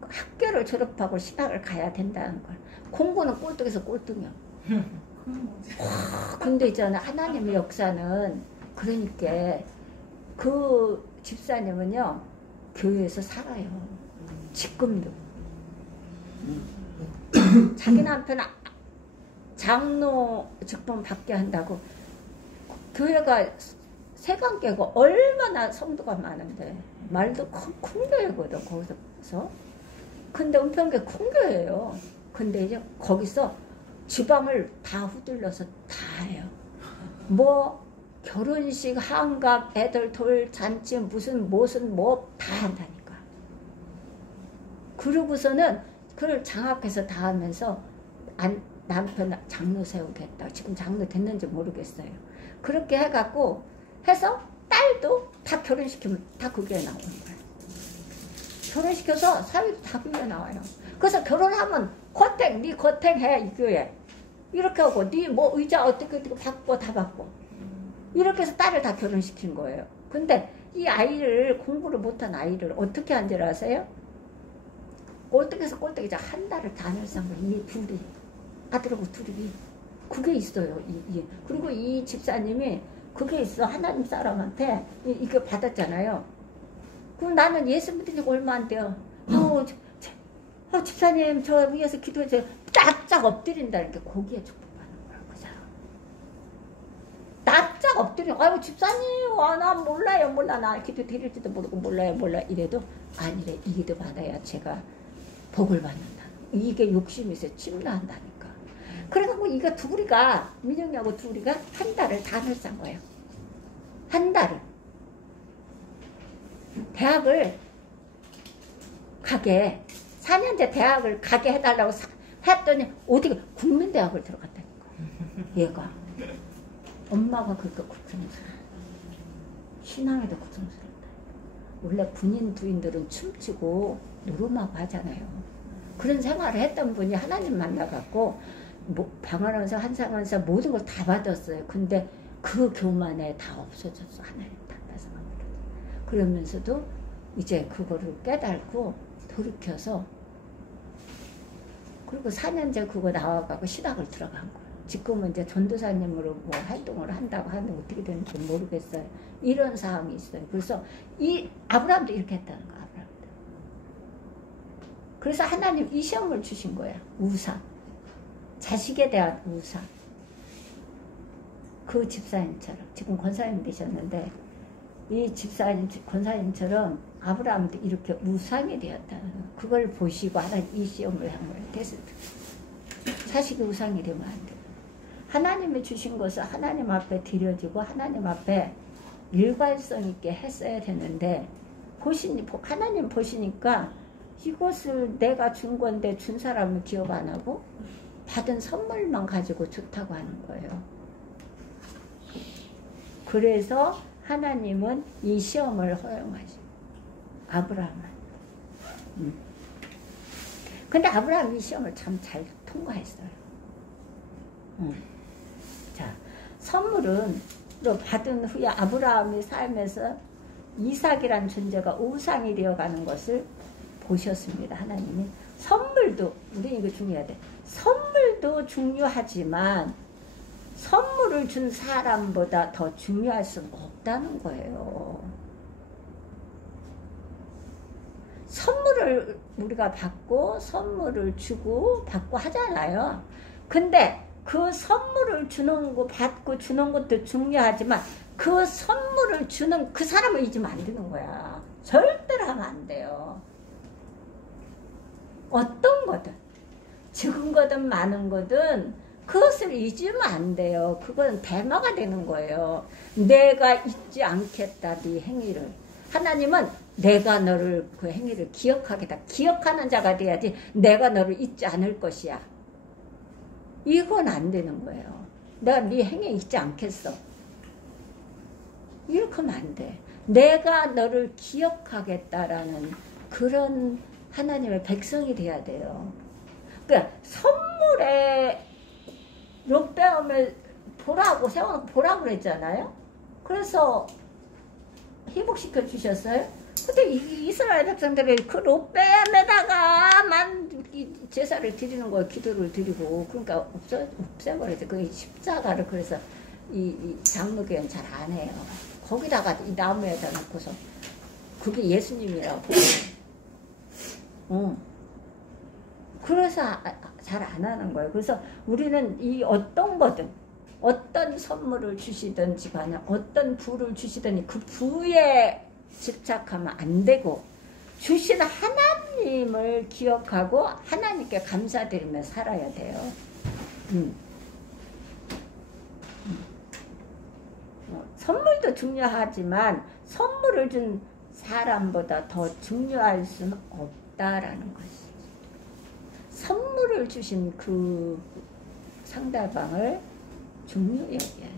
학교를 졸업하고 신학을 가야 된다는 걸. 공부는 꼴등에서 꼴등이야. 근데 있잖아. 하나님의 역사는 그러니까 그 집사님은요 교회에서 살아요. 지금도. 자기 남편 장로 직분 받게 한다고 교회가 세관계고 얼마나 성도가 많은데 말도 큰 교회거든 거기서. 근데 은평교회 큰 교회예요. 근데 이제 거기서 지방을 다 후들려서 다 해요. 뭐 결혼식, 한갑, 애들 돌 잔치 무슨 뭐 다 한다니까. 그러고서는 그걸 장악해서 다 하면서 남편 장로 세우겠다. 지금 장로 됐는지 모르겠어요. 그렇게 해갖고 해서 딸도 다 결혼시키면 다 그게 나오는 거예요. 결혼시켜서 사위도 다 그게 나와요. 그래서 결혼하면 네 거택해 이 교회. 이렇게 하고 네 뭐 의자 어떻게 받고 다 받고. 이렇게 해서 딸을 다 결혼시킨 거예요. 근데 이 아이를 공부를 못한 아이를 어떻게 한 줄 아세요? 꼴등에서 꼴등이자 한 달을 다녔던 거예요. 이 둘이 아들하고 둘이 그게 있어요. 그리고 이 집사님이 그게 있어. 하나님 사람한테 이거 받았잖아요. 그럼 나는 예수 믿은 지가 얼마 안 돼요. 집사님 저 위에서 기도해줘요. 납작 엎드린다는 게 거기에 축복받는 거야. 그 사람. 납작 엎드려. 아이고 집사님 나 몰라요. 나 기도 드릴지도 모르고 몰라요. 이래도 아니래. 이 기도 받아야 제가 복을 받는다. 이게 욕심이 있어요. 침나한다니까. 그래갖고 이거 둘이가 민영이하고 둘이가 한 달을 다 널싼 거예요. 한 달을. 대학을 가게 4년제 대학을 가게 해달라고 했더니 어떻게 국민대학을 들어갔다니까. 얘가 엄마가 그렇게 걱정스러워. 신앙에도 걱정스럽다. 원래 군인 부인들은 춤추고 노름하고 하잖아요. 그런 생활을 했던 분이 하나님 만나갖고 방언하면서 한상하면서 모든 걸 다 받았어요. 근데 그 교만에 다 없어졌어. 하나님 다 뺏어가버렸어. 그러면서도 이제 그거를 깨달고 돌이켜서 그리고 4년째 그거 나와가고 신학을 들어간 거예요. 지금은 이제 전도사님으로 뭐 활동을 한다고 하는데 어떻게 되는지 모르겠어요. 이런 상황이 있어요. 그래서 이 아브라함도 이렇게 했다는 거야. 아브라함도. 그래서 하나님 이 시험을 주신 거야. 우상. 자식에 대한 우상. 그 집사님처럼 지금 권사님 되셨는데 이 집사님 권사님처럼 아브라함도 이렇게 우상이 되었다는 거. 그걸 보시고 하나님 이 시험을 한 거예요. 됐을 때. 자식이 우상이 되면 안 돼요. 하나님이 주신 것을 하나님 앞에 드려지고 하나님 앞에 일관성 있게 했어야 되는데 하나님 보시니까 이것을 내가 준 건데 준 사람을 기억 안 하고 받은 선물만 가지고 좋다고 하는 거예요. 그래서 하나님은 이 시험을 허용하죠. 아브라함은. 근데 아브라함이 이 시험을 참 잘 통과했어요. 자, 선물은 받은 후에 아브라함의 삶에서 이삭이란 존재가 우상이 되어가는 것을 보셨습니다. 하나님이. 선물도, 우리 이거 중요해야 돼. 선물도 중요하지만 선물을 준 사람보다 더 중요할 수는 없다는 거예요. 선물을 우리가 받고 선물을 주고 받고 하잖아요. 근데 그 선물을 주는 거 받고 주는 것도 중요하지만 그 선물을 주는 그 사람을 잊으면 안 되는 거야. 절대로 하면 안 돼요. 어떤 거든 적은 거든 많은 거든 그것을 잊으면 안 돼요. 그건 대마가 되는 거예요. 내가 잊지 않겠다 네 행위를. 하나님은 내가 너를 그 행위를 기억하겠다. 기억하는 자가 돼야지 내가 너를 잊지 않을 것이야. 이건 안 되는 거예요. 내가 네 행위 잊지 않겠어. 이렇게 하면 안 돼. 내가 너를 기억하겠다라는 그런 하나님의 백성이 돼야 돼요. 그러니까 선물에 롯배엄을 보라고 세워놓고 보라고 그랬잖아요. 그래서 회복시켜 주셨어요. 근데 이스라엘 백성들이 그 롯배암에다가만 제사를 드리는 거예요. 기도를 드리고. 그러니까 없애버렸어요. 그 십자가를. 그래서 이 장로교회는 잘 안 해요. 거기다가 이 나무에다 놓고서 그게 예수님이라고. 그래서 잘 안 하는 거예요. 그래서 우리는 이 어떤 거든 어떤 선물을 주시든지 간에 어떤 부를 주시든지 그 부에 집착하면 안 되고 주신 하나님을 기억하고 하나님께 감사드리며 살아야 돼요. 선물도 중요하지만 선물을 준 사람보다 더 중요할 수는 없다라는 것이죠. 선물을 주신 그 상대방을 중요히 여겨야 돼요.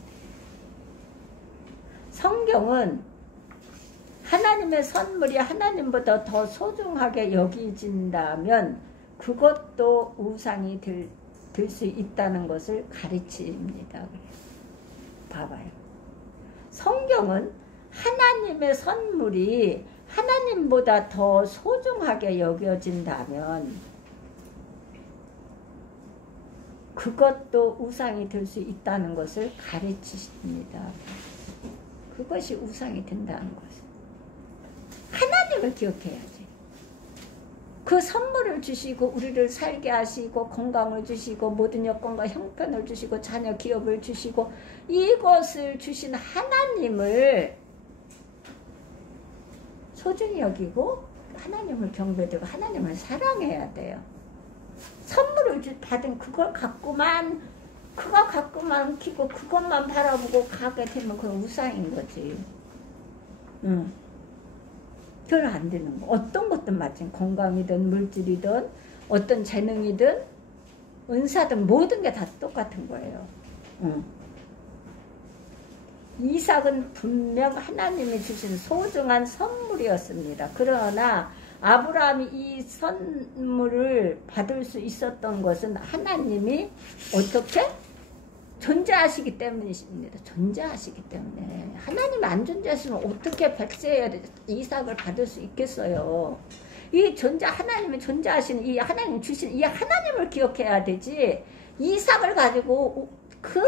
성경은 하나님의 선물이 하나님보다 더 소중하게 여기진다면 그것도 우상이 될 수 있다는 것을 가르칩니다. 봐봐요. 성경은 하나님의 선물이 하나님보다 더 소중하게 여겨진다면 그것도 우상이 될 수 있다는 것을 가르치십니다. 그것이 우상이 된다는 것을. 하나님을 기억해야지. 그 선물을 주시고 우리를 살게 하시고 건강을 주시고 모든 여건과 형편을 주시고 자녀 기업을 주시고 이것을 주신 하나님을 소중히 여기고 하나님을 경배되고 하나님을 사랑해야 돼요. 선물을 받은 그걸 갖고만 키고 그것만 바라보고 가게 되면 그건 우상인 거지. 그건 안 되는 거. 어떤 것든 마찬가지. 건강이든 물질이든 어떤 재능이든 은사든 모든 게 다 똑같은 거예요. 이삭은 분명 하나님이 주신 소중한 선물이었습니다. 그러나 아브라함이 이 선물을 받을 수 있었던 것은 하나님이 어떻게? 존재하시기 때문이십니다. 존재하시기 때문에. 하나님 안 존재하시면 어떻게 백세의 이삭을 받을 수 있겠어요? 이 하나님이 존재하시는 이 하나님 주신 이 하나님을 기억해야 되지. 이삭을 가지고 그냥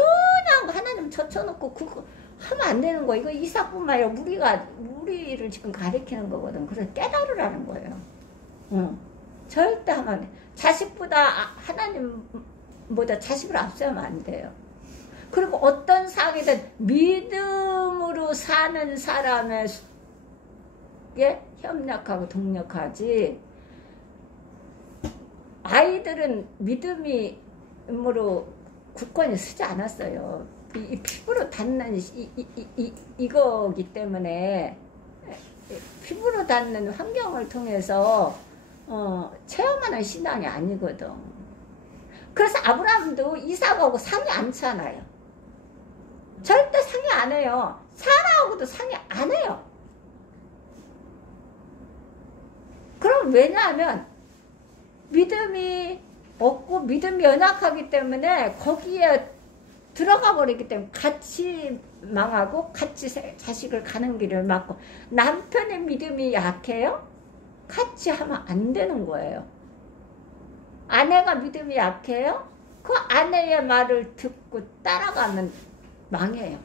하나님 젖혀놓고 그거 하면 안 되는 거예요. 이거 이삭뿐만 아니라 우리를 지금 가리키는 거거든. 그래서 깨달으라는 거예요. 절대 하면 안 돼. 자식보다 하나님보다 자식을 앞세우면 안 돼요. 그리고 어떤 상이든 믿음으로 사는 사람에게 협력하고 동력하지. 아이들은 믿음으로 굳건히 쓰지 않았어요. 이 피부로 닿는 이거기 때문에 피부로 닿는 환경을 통해서 체험하는 신앙이 아니거든. 그래서 아브라함도 이삭하고 상의 안 차나요. 절대 상의 안 해요. 사라하고도 상의 안 해요. 그럼 왜냐하면 믿음이 없고 믿음이 연약하기 때문에 거기에 들어가 버리기 때문에 같이 망하고 같이 자식을 가는 길을 막고. 남편의 믿음이 약해요? 같이 하면 안 되는 거예요. 아내가 믿음이 약해요? 그 아내의 말을 듣고 따라가면 망해요.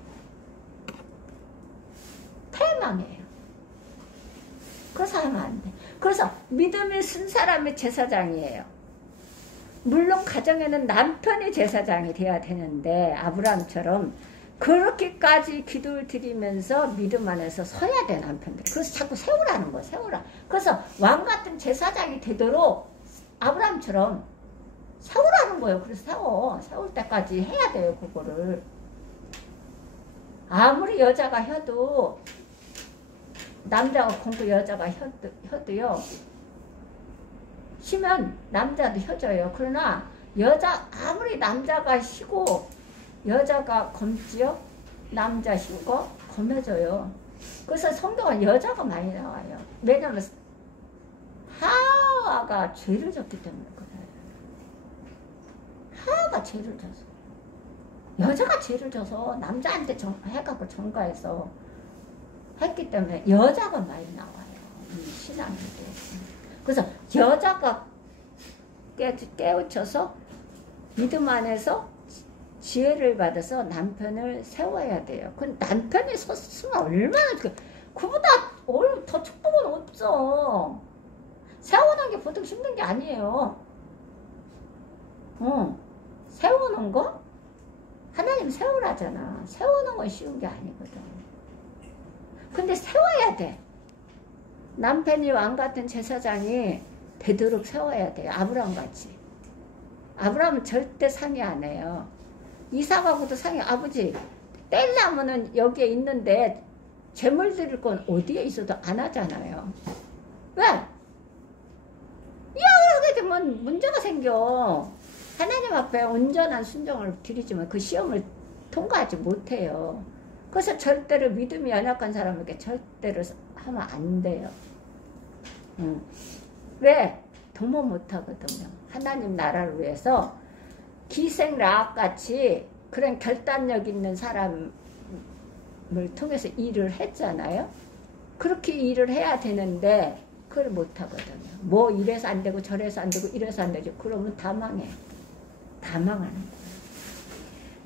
패망해요. 그래서 하면 안 돼. 그래서 믿음이 쓴 사람이 제사장이에요. 물론 가정에는 남편이 제사장이 돼야 되는데 아브라함처럼 그렇게까지 기도를 드리면서 믿음 안에서 서야 돼, 남편들. 그래서 자꾸 세우라는 거야, 세우라. 그래서 왕 같은 제사장이 되도록 아브라함처럼 세우라는 거예요. 그래서 세울 때까지 해야 돼요. 그거를. 아무리 여자가 혀도 남자가 공부 여자가 혀도요. 쉬면 남자도 혀져요. 그러나 아무리 남자가 쉬고 여자가 검지요. 남자 쉬고 검해져요. 그래서 성경은 여자가 많이 나와요. 왜냐하면 하와가 죄를 졌기 때문에 그래요. 하와가 죄를 져서. 여자가 죄를 져서 남자한테 해갖고 전가해서 했기 때문에 여자가 많이 나와요. 신앙인데. 그래서 여자가 깨우쳐서 믿음 안에서 지혜를 받아서 남편을 세워야 돼요. 그 남편이 섰으면 얼마나 그보다 더 축복은 없어. 세우는 게 보통 힘든 게 아니에요. 세우는 거? 하나님 세우라잖아. 세우는 건 쉬운 게 아니거든. 근데 세워야 돼. 남편이 왕 같은 제사장이 되도록 세워야 돼요. 아브라함 같이. 아브라함은 절대 상의 안 해요. 이삭하고도 상의, 아버지 떼려면은 여기에 있는데 재물 드릴 건 어디에 있어도 안 하잖아요. 왜? 이야기하게 되면 문제가 생겨. 하나님 앞에 온전한 순종을 드리지만 그 시험을 통과하지 못해요. 그래서 절대로 믿음이 연약한 사람에게 절대로 하면 안 돼요. 왜? 도모 못하거든요. 하나님 나라를 위해서 기생 라합같이 그런 결단력 있는 사람을 통해서 일을 했잖아요. 그렇게 일을 해야 되는데 그걸 못하거든요. 뭐 이래서 안 되고 저래서 안 되고 이래서 안 되죠. 그러면 다 망해. 다 망하는 거예요.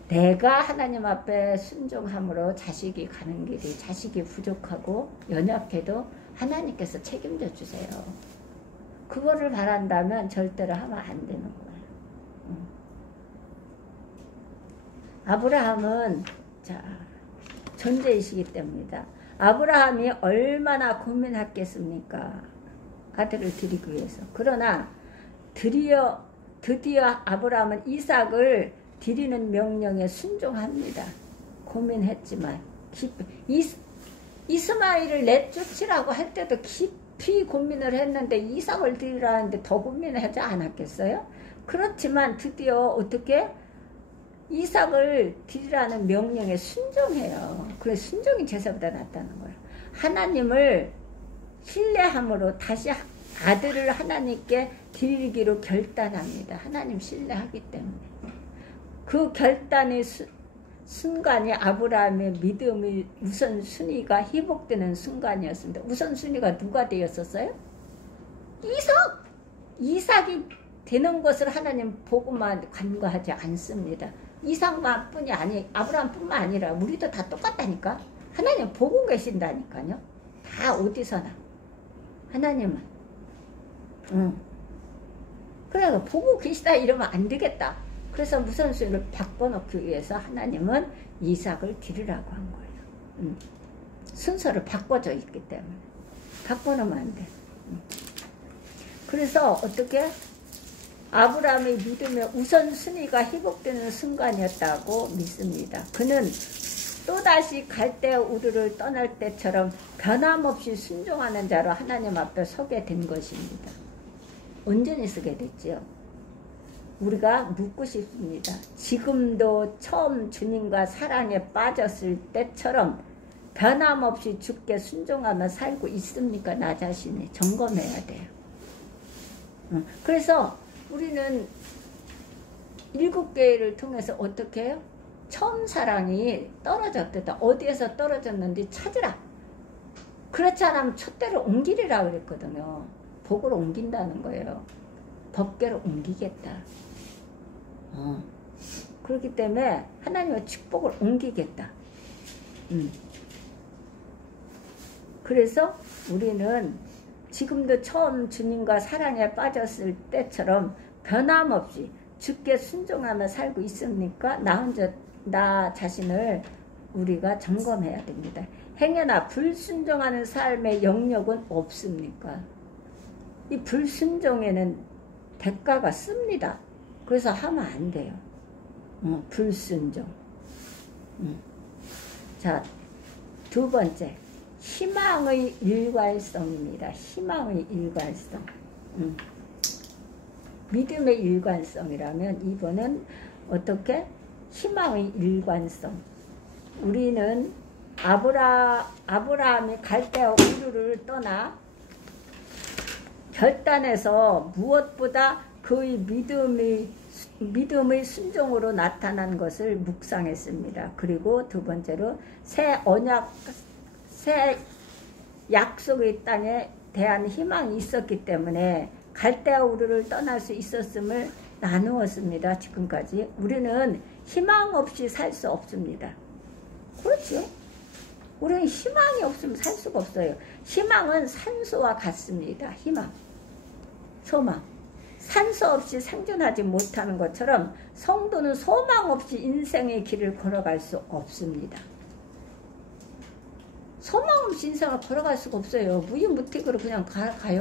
내가 하나님 앞에 순종함으로 자식이 가는 길이, 자식이 부족하고 연약해도 하나님께서 책임져 주세요. 그거를 바란다면 절대로 하면 안 되는 거예요. 아브라함은 존재이시기 때문이다. 아브라함이 얼마나 고민했겠습니까? 아들을 드리기 위해서. 그러나 드디어 아브라함은 이삭을 드리는 명령에 순종합니다. 고민했지만 이스마엘을 내쫓으라고 할 때도 깊이 고민을 했는데 이삭을 드리라는데 더 고민하지 않았겠어요? 그렇지만 드디어 어떻게 이삭을 드리라는 명령에 순종해요. 그래서 순종이 제사보다 낫다는 거예요. 하나님을 신뢰함으로 다시 아들을 하나님께 드리기로 결단합니다. 하나님 신뢰하기 때문에. 그 결단의 순간이 아브라함의 믿음의 우선순위가 회복되는 순간이었습니다. 우선순위가 누가 되었었어요? 이삭이 되는 것을 하나님 보고만 간과하지 않습니다. 이삭만 뿐이 아니, 아브라함뿐만 아니라 우리도 다 똑같다니까. 하나님 보고 계신다니까요. 다 어디서나. 하나님은. 그래서 보고 계시다 이러면 안 되겠다. 그래서 우선순위를 바꿔놓기 위해서 하나님은 이삭을 드리라고 한 거예요. 순서를 바꿔져 있기 때문에. 바꿔놓으면 안 돼. 그래서 어떻게? 아브라함의 믿음의 우선순위가 회복되는 순간이었다고 믿습니다. 그는 또다시 갈대 우르를 떠날 때처럼 변함없이 순종하는 자로 하나님 앞에 서게 된 것입니다. 온전히 서게 됐지요. 우리가 묻고 싶습니다. 지금도 처음 주님과 사랑에 빠졌을 때처럼 변함없이 주께 순종하며 살고 있습니까? 나 자신이 점검해야 돼요. 그래서 우리는 7개를 통해서 어떻게 해요? 처음 사랑이 떨어졌다. 어디에서 떨어졌는지 찾으라. 그렇지 않으면 촛대를 옮기리라 그랬거든요. 복으로 옮긴다는 거예요. 법궤로 옮기겠다. 그렇기 때문에 하나님의 축복을 옮기겠다. 그래서 우리는 지금도 처음 주님과 사랑에 빠졌을 때처럼 변함없이 주께 순종하며 살고 있습니까? 나 자신을 우리가 점검해야 됩니다. 행여나 불순종하는 삶의 영역은 없습니까? 이 불순종에는 대가가 씁니다. 그래서 하면 안 돼요. 불순종. 자, 두 번째, 희망의 일관성입니다. 희망의 일관성. 믿음의 일관성이라면 이번은 어떻게? 희망의 일관성. 우리는 아브라함이 갈대아 우르를 떠나 결단해서 무엇보다 그의 믿음의 순종으로 나타난 것을 묵상했습니다. 그리고 두 번째로 새 약속의 땅에 대한 희망이 있었기 때문에 갈대아 우르를 떠날 수 있었음을 나누었습니다. 지금까지 우리는 희망 없이 살 수 없습니다. 그렇죠? 우리는 희망이 없으면 살 수가 없어요. 희망은 산소와 같습니다. 희망, 소망. 산소 없이 생존하지 못하는 것처럼 성도는 소망 없이 인생의 길을 걸어갈 수 없습니다. 소망 없이 인생을 걸어갈 수가 없어요. 무유무택으로 그냥 가요?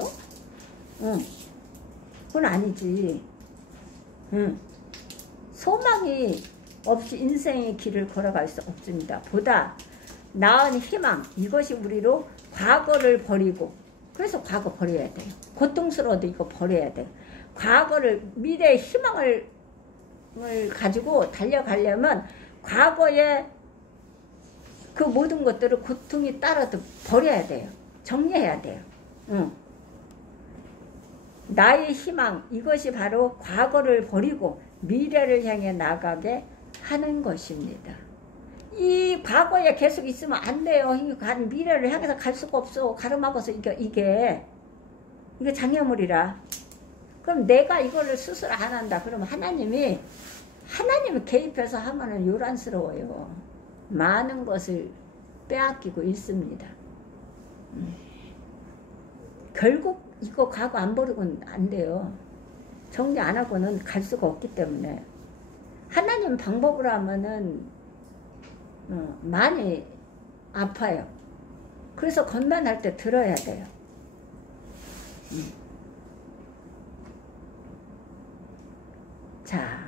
그건 아니지. 소망이 없이 인생의 길을 걸어갈 수 없습니다. 보다 나은 희망, 이것이 우리로 과거를 버리고, 그래서 과거 버려야 돼요. 고통스러워도 이거 버려야 돼요. 과거를, 미래의 희망을 가지고 달려가려면 과거의 그 모든 것들을 고통이 따라도 버려야 돼요. 정리해야 돼요. 나의 희망, 이것이 바로 과거를 버리고 미래를 향해 나가게 하는 것입니다. 이 과거에 계속 있으면 안 돼요. 미래를 향해서 갈 수가 없어. 가름하고서 이게 장애물이라. 그럼 내가 이거를 스스로 안 한다. 그러면 하나님이 개입해서 하면은 요란스러워요. 많은 것을 빼앗기고 있습니다. 결국 이거 과거 안 버리고는 안 돼요. 정리 안 하고는 갈 수가 없기 때문에. 하나님 방법으로 하면은 많이 아파요. 그래서 건면할 때 들어야 돼요. 자,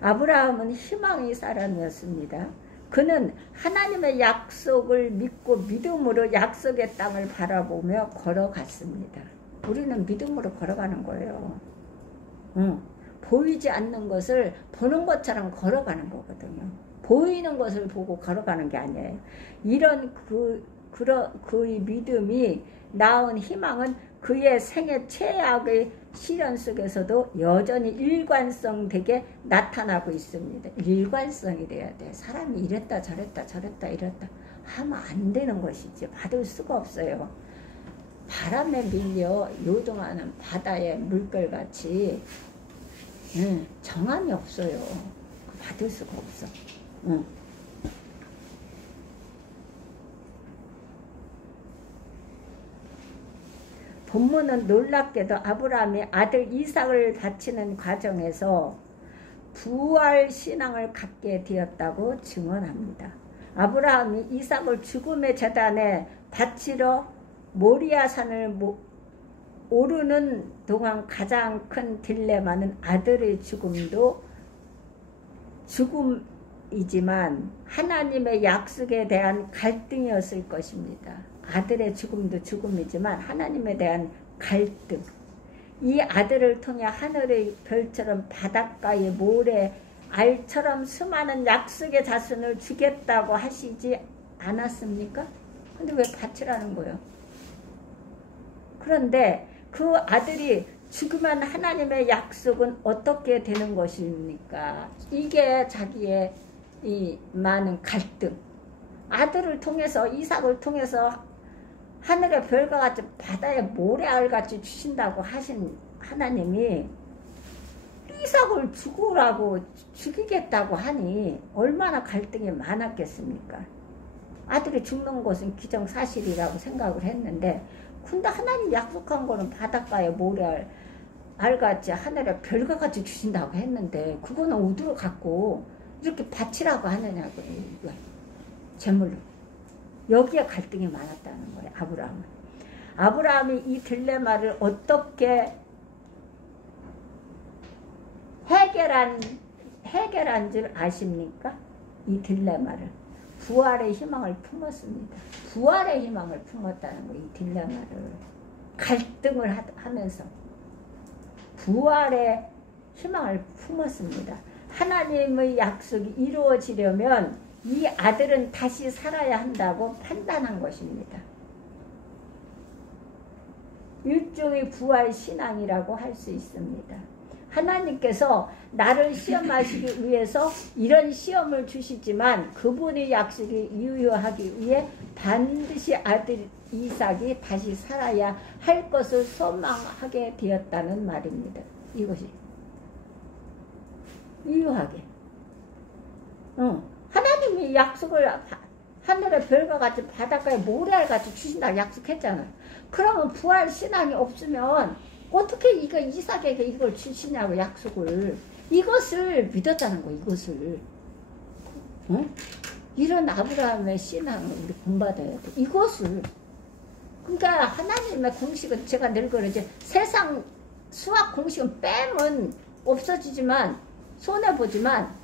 아브라함은 희망의 사람이었습니다. 그는 하나님의 약속을 믿고 믿음으로 약속의 땅을 바라보며 걸어갔습니다. 우리는 믿음으로 걸어가는 거예요. 보이지 않는 것을 보는 것처럼 걸어가는 거거든요. 보이는 것을 보고 걸어가는 게 아니에요. 이런 그의 믿음이 낳은 희망은 그의 생애 최악의 시련 속에서도 여전히 일관성 되게 나타나고 있습니다. 일관성이 돼야 돼. 사람이 이랬다 저랬다 이랬다 하면 안 되는 것이지. 받을 수가 없어요. 바람에 밀려 요동하는 바다의 물결같이 정함이 없어요. 받을 수가 없어. 본문은 놀랍게도 아브라함이 아들 이삭을 바치는 과정에서 부활 신앙을 갖게 되었다고 증언합니다. 아브라함이 이삭을 죽음의 제단에 바치러 모리아산을 오르는 동안 가장 큰 딜레마는 아들의 죽음이지만 하나님의 약속에 대한 갈등이었을 것입니다. 아들의 죽음도 죽음이지만 하나님에 대한 갈등. 이 아들을 통해 하늘의 별처럼 바닷가의 모래 알처럼 수많은 약속의 자손을 주겠다고 하시지 않았습니까? 근데 왜 바치라는 거예요? 그런데 그 아들이 죽으면 하나님의 약속은 어떻게 되는 것입니까? 이게 자기의 이 많은 갈등. 아들을 통해서, 이삭을 통해서 하늘의 별과 같이 바다의 모래알같이 주신다고 하신 하나님이 이삭을 죽이겠다고 하니 얼마나 갈등이 많았겠습니까? 아들이 죽는 것은 기정사실이라고 생각을 했는데, 근데 하나님 약속한 거는 바닷가의 모래알같이 하늘의 별과 같이 주신다고 했는데 그거는 어디로 갖고 이렇게 바치라고 하느냐고, 제물로. 여기에 갈등이 많았다는 거예요. 아브라함이 이 딜레마를 어떻게 해결한 줄 아십니까? 이 딜레마를. 부활의 희망을 품었습니다. 부활의 희망을 품었다는 거, 이 딜레마를. 갈등을 하면서 부활의 희망을 품었습니다. 하나님의 약속이 이루어지려면 이 아들은 다시 살아야 한다고 판단한 것입니다. 일종의 부활 신앙이라고 할 수 있습니다. 하나님께서 나를 시험하시기 위해서 이런 시험을 주시지만 그분의 약속이 유효하기 위해 반드시 아들 이삭이 다시 살아야 할 것을 소망하게 되었다는 말입니다. 이것이 유효하게. 하나님이 약속을 하늘의 별과 같이 바닷가에 모래알같이 주신다고 약속했잖아요. 그러면 부활 신앙이 없으면 어떻게 이삭에게 이걸 주시냐고 약속을. 이것을 믿었다는 거, 이것을. 이런 아브라함의 신앙을 우리 본받아야 돼. 이것을. 그러니까 하나님의 공식은 제가 늘 그러지. 세상 수학 공식은 빼면 없어지지만 손해보지만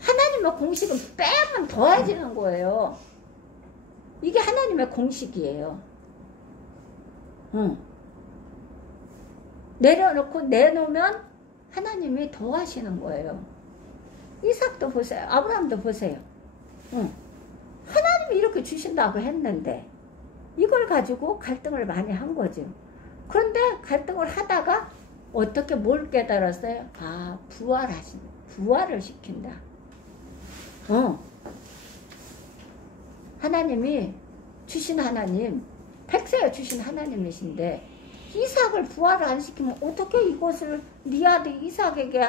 하나님의 공식은 빼면 더해지는 거예요. 이게 하나님의 공식이에요. 내놓으면 하나님이 더하시는 거예요. 이삭도 보세요. 아브라함도 보세요. 하나님이 이렇게 주신다고 했는데 이걸 가지고 갈등을 많이 한 거죠. 그런데 갈등을 하다가 어떻게 뭘 깨달았어요? 아, 부활을 시킨다. 하나님이 주신 하나님, 백세에 주신 하나님이신데 이삭을 부활을 안 시키면 어떻게 이것을 네 아들 이삭에게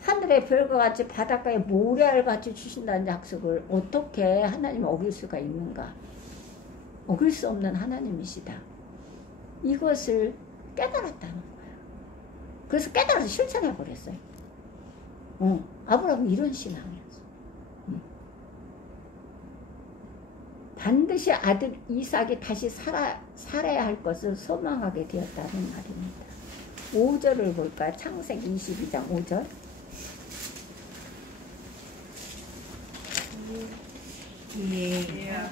하늘의 별과 같이 바닷가에 모래알같이 주신다는 약속을 어떻게 하나님이 어길 수가 있는가? 어길 수 없는 하나님이시다. 이것을 깨달았다는 거예요. 그래서 깨달아서 실천해버렸어요. 아브라함은 이런 신앙이었어요. 반드시 아들 이삭이 다시 살아야 할 것을 소망하게 되었다는 말입니다. 5절을 볼까요? 창세기 22장 5절.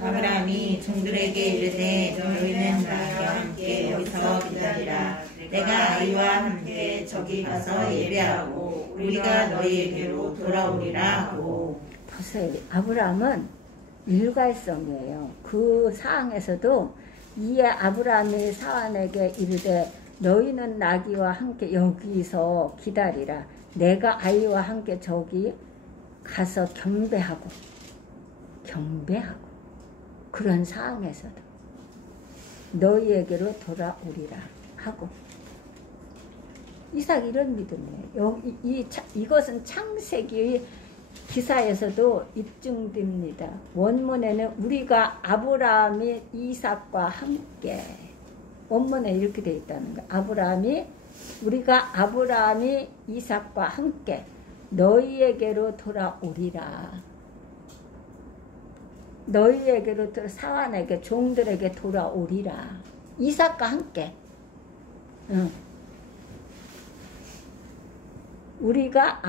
아브라함이 종들에게 이르되 너희는 나와 함께 여기서 기다리라. 내가 아이와 함께 저기 가서 예배하고 우리가 너희에게로 돌아오리라 하고. 보세요. 아브라함은 일괄성이에요. 그 상황에서도 이에 아브라함이 사환에게 이르되 너희는 나귀와 함께 여기서 기다리라. 내가 아이와 함께 저기 가서 경배하고 그런 상황에서도 너희에게로 돌아오리라 하고. 이삭 이런 믿음이에요. 이것은 창세기의 기사에서도 입증됩니다. 원문에는 우리가 아브라함이 이삭과 함께, 원문에 이렇게 되어 있다는 거예요. 우리가 아브라함이 이삭과 함께 너희에게로 돌아오리라. 너희에게로 사환에게 종들에게 돌아오리라. 이삭과 함께. 우리가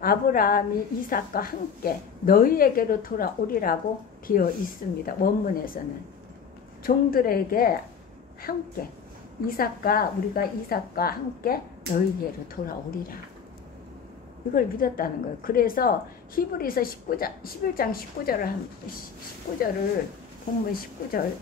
아브라함이 이삭과 함께 너희에게로 돌아오리라고 되어 있습니다. 원문에서는 종들에게 함께 우리가 이삭과 함께 너희에게로 돌아오리라. 이걸 믿었다는 거예요. 그래서 히브리서 11장 19절을 본문 19절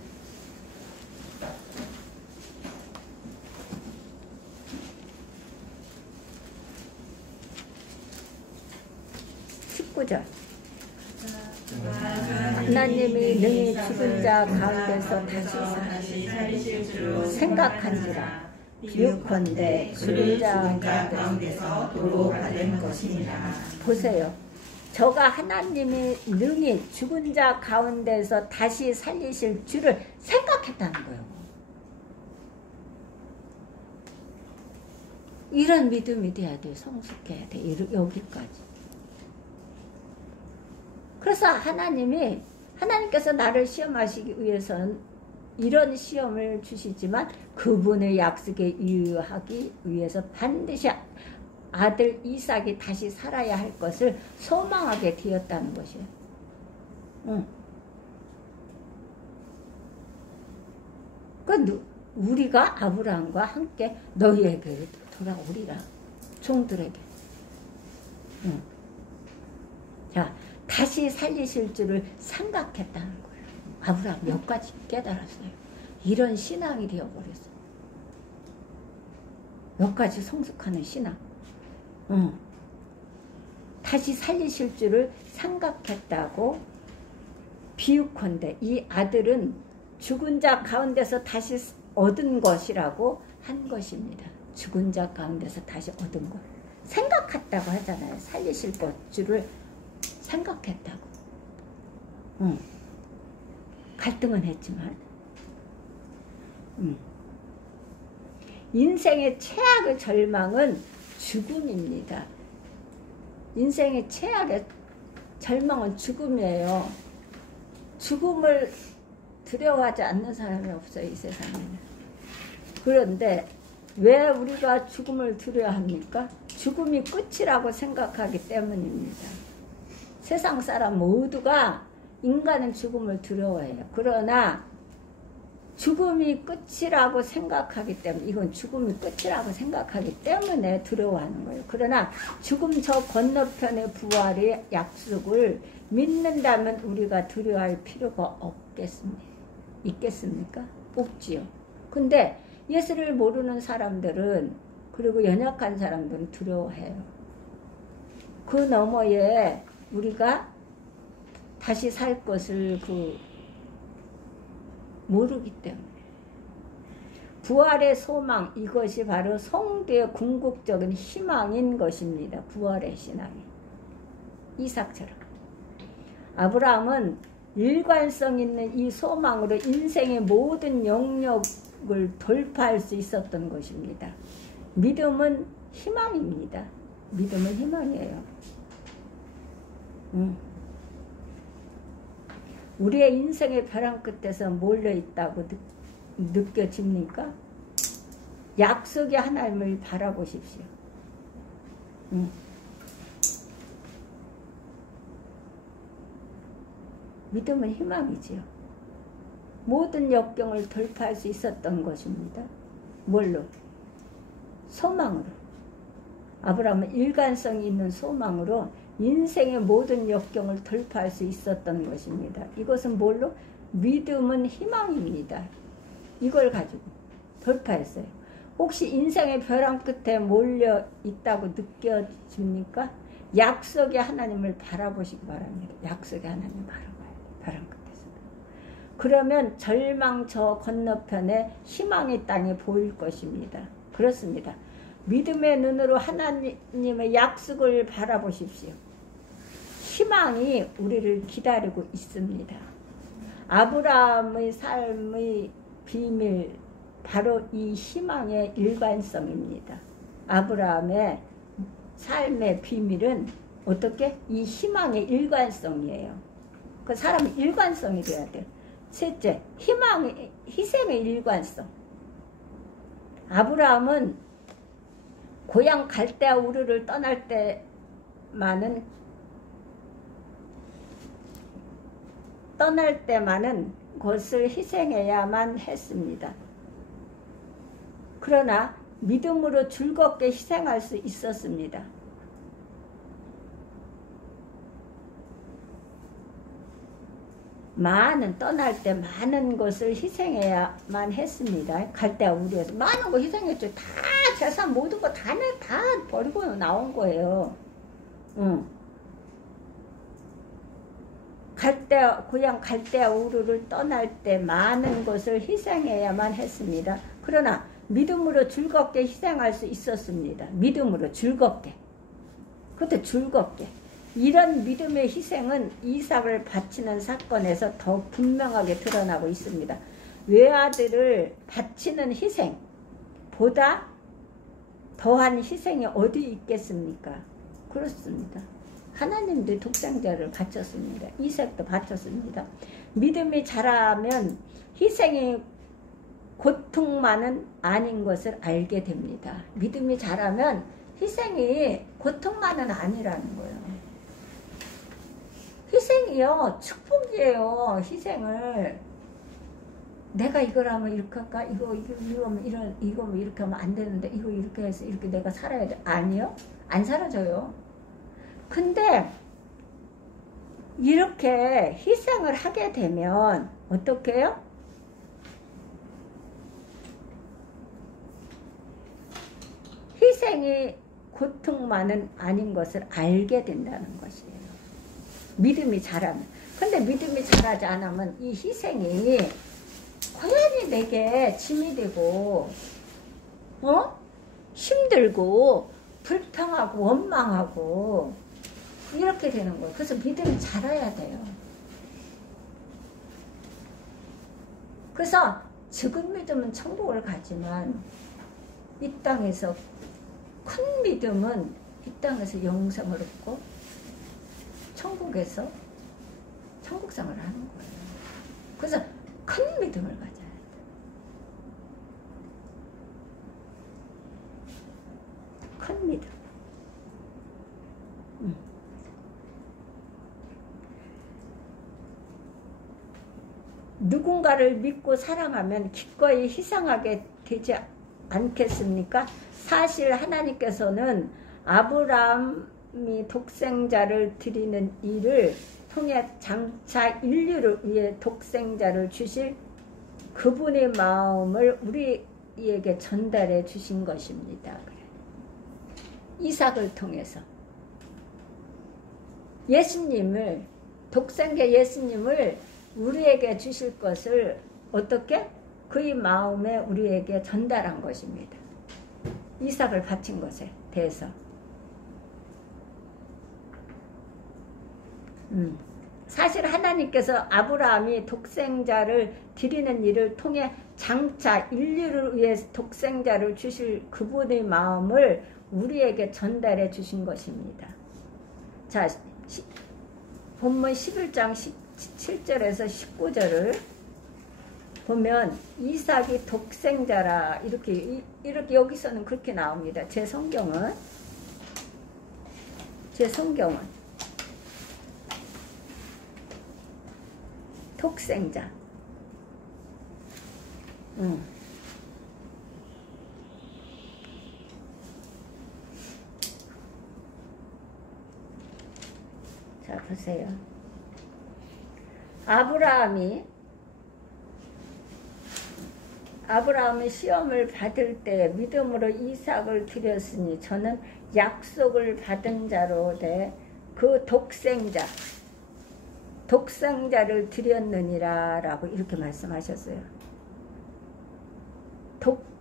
하나님이 능히 죽은 자 가운데서 다시 살리실 줄 생각한지라. 비유컨대 죽은 자 가운데서 도로 받은 것이니라. 보세요. 저가 하나님이 능히 죽은 자 가운데서 다시 살리실 줄을 생각했다는 거예요. 이런 믿음이 돼야 돼요. 성숙해야 돼. 여기까지. 그래서 하나님께서 나를 시험하시기 위해서는 이런 시험을 주시지만 그분의 약속에 유의하기 위해서 반드시 아들 이삭이 다시 살아야 할 것을 소망하게 되었다는 것이에요. 그러니까 우리가 아브라함과 함께 너희에게 돌아오리라. 종들에게. 자, 다시 살리실 줄을 생각했다는 거예요. 아브라함 여기까지 깨달았어요. 이런 신앙이 되어버렸어요. 여기까지 성숙하는 신앙. 다시 살리실 줄을 생각했다고 비유컨대 이 아들은 죽은 자 가운데서 다시 얻은 것이라고 한 것입니다. 죽은 자 가운데서 다시 얻은 것. 생각했다고 하잖아요. 살리실 것 줄을 생각했다고. 갈등은 했지만 인생의 최악의 절망은 죽음입니다. 인생의 최악의 절망은 죽음이에요. 죽음을 두려워하지 않는 사람이 없어요, 이 세상에는. 그런데 왜 우리가 죽음을 두려워합니까? 죽음이 끝이라고 생각하기 때문입니다. 세상 사람 모두가 인간은 죽음을 두려워해요. 그러나 죽음이 끝이라고 생각하기 때문에, 이건 죽음이 끝이라고 생각하기 때문에 두려워하는 거예요. 그러나 죽음 저 건너편의 부활의 약속을 믿는다면 우리가 두려워할 필요가 있겠습니까? 없지요. 근데 예수를 모르는 사람들은, 그리고 연약한 사람들은 두려워해요. 그 너머에 우리가 다시 살 것을 모르기 때문에. 부활의 소망, 이것이 바로 성도의 궁극적인 희망인 것입니다. 부활의 신앙이. 이삭처럼. 아브라함은 일관성 있는 이 소망으로 인생의 모든 영역을 돌파할 수 있었던 것입니다. 믿음은 희망입니다. 믿음은 희망이에요. 우리의 인생의 벼랑 끝에서 몰려있다고 느껴집니까? 약속의 하나님을 바라보십시오. 믿음은 희망이지요. 모든 역경을 돌파할 수 있었던 것입니다. 뭘로? 소망으로. 아브라함은 일관성이 있는 소망으로 인생의 모든 역경을 돌파할 수 있었던 것입니다. 이것은 뭘로? 믿음은 희망입니다. 이걸 가지고 돌파했어요. 혹시 인생의 벼랑 끝에 몰려 있다고 느껴집니까? 약속의 하나님을 바라보시기 바랍니다. 약속의 하나님을 바라봐요. 벼랑 끝에서. 그러면 절망 저 건너편에 희망의 땅이 보일 것입니다. 그렇습니다. 믿음의 눈으로 하나님의 약속을 바라보십시오. 희망이 우리를 기다리고 있습니다. 아브라함의 삶의 비밀, 바로 이 희망의 일관성입니다. 아브라함의 삶의 비밀은 어떻게? 이 희망의 일관성이에요. 그 사람은 일관성이 돼야 돼요. 셋째, 희생의 일관성. 아브라함은 고향 갈대아 우르를 떠날 때만은 그것을 희생해야만 했습니다. 그러나 믿음으로 즐겁게 희생할 수 있었습니다. 떠날 때 많은 것을 희생해야만 했습니다. 갈대아 우르에서 많은 거 희생했죠. 다 재산 모든 거 다 버리고 나온 거예요. 고향 갈대아 우르를 떠날 때 많은 것을 희생해야만 했습니다. 그러나 믿음으로 즐겁게 희생할 수 있었습니다. 믿음으로 즐겁게. 그것도 즐겁게. 이런 믿음의 희생은 이삭을 바치는 사건에서 더 분명하게 드러나고 있습니다. 외아들을 바치는 희생보다 더한 희생이 어디 있겠습니까? 그렇습니다. 하나님도 독생자를 바쳤습니다. 이삭도 바쳤습니다. 믿음이 자라면 희생이 고통만은 아닌 것을 알게 됩니다. 믿음이 자라면 희생이 고통만은 아니라는 거예요. 희생이요, 축복이에요. 희생을 내가 이걸 하면 이렇게 할까? 이거 이렇게 하면 안 되는데 이거 이렇게 해서 이렇게 내가 살아야 돼. 아니요, 안 사라져요. 근데 이렇게 희생을 하게 되면 어떻게 해요? 희생이 고통만은 아닌 것을 알게 된다는 것이에요. 믿음이 자라면. 근데 믿음이 자라지 않으면 이 희생이 고연히 내게 짐이 되고 힘들고 불평하고 원망하고 이렇게 되는 거예요. 그래서 믿음이 자라야 돼요. 그래서 적은 믿음은 천국을 가지만 이 땅에서 큰 믿음은 이 땅에서 영생을 얻고 천국에서 천국생을 하는 거예요. 그래서 큰 믿음을 가져야 돼. 큰 믿음. 누군가를 믿고 사랑하면 기꺼이 희생하게 되지 않겠습니까? 사실 하나님께서는 아브라함이 독생자를 드리는 일을 통해 장차 인류를 위해 독생자를 주실 그분의 마음을 우리에게 전달해 주신 것입니다. 이삭을 통해서 예수님을, 독생자 예수님을 우리에게 주실 것을 어떻게? 그의 마음에 우리에게 전달한 것입니다. 이삭을 바친 것에 대해서. 사실 하나님께서 아브라함이 독생자를 드리는 일을 통해 장차 인류를 위해 독생자를 주실 그분의 마음을 우리에게 전달해 주신 것입니다. 자, 본문 11장 17절에서 19절을 보면 이삭이 독생자라 이렇게 여기서는 그렇게 나옵니다. 제 성경은 독생자. 자, 보세요. 아브라함이 시험을 받을 때 믿음으로 이삭을 드렸으니 저는 약속을 받은 자로 돼 그 독생자를 드렸느니라 라고 이렇게 말씀하셨어요.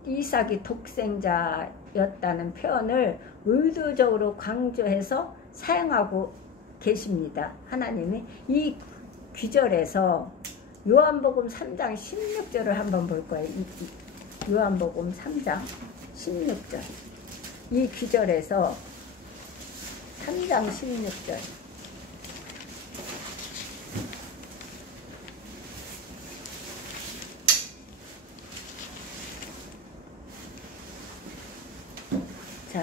이삭이 독생자였다는 표현을 의도적으로 강조해서 사용하고 계십니다. 하나님이 이 귀절에서 요한복음 3장 16절을 한번 볼 거예요. 요한복음 3장 16절. 이 귀절에서 3장 16절. 자,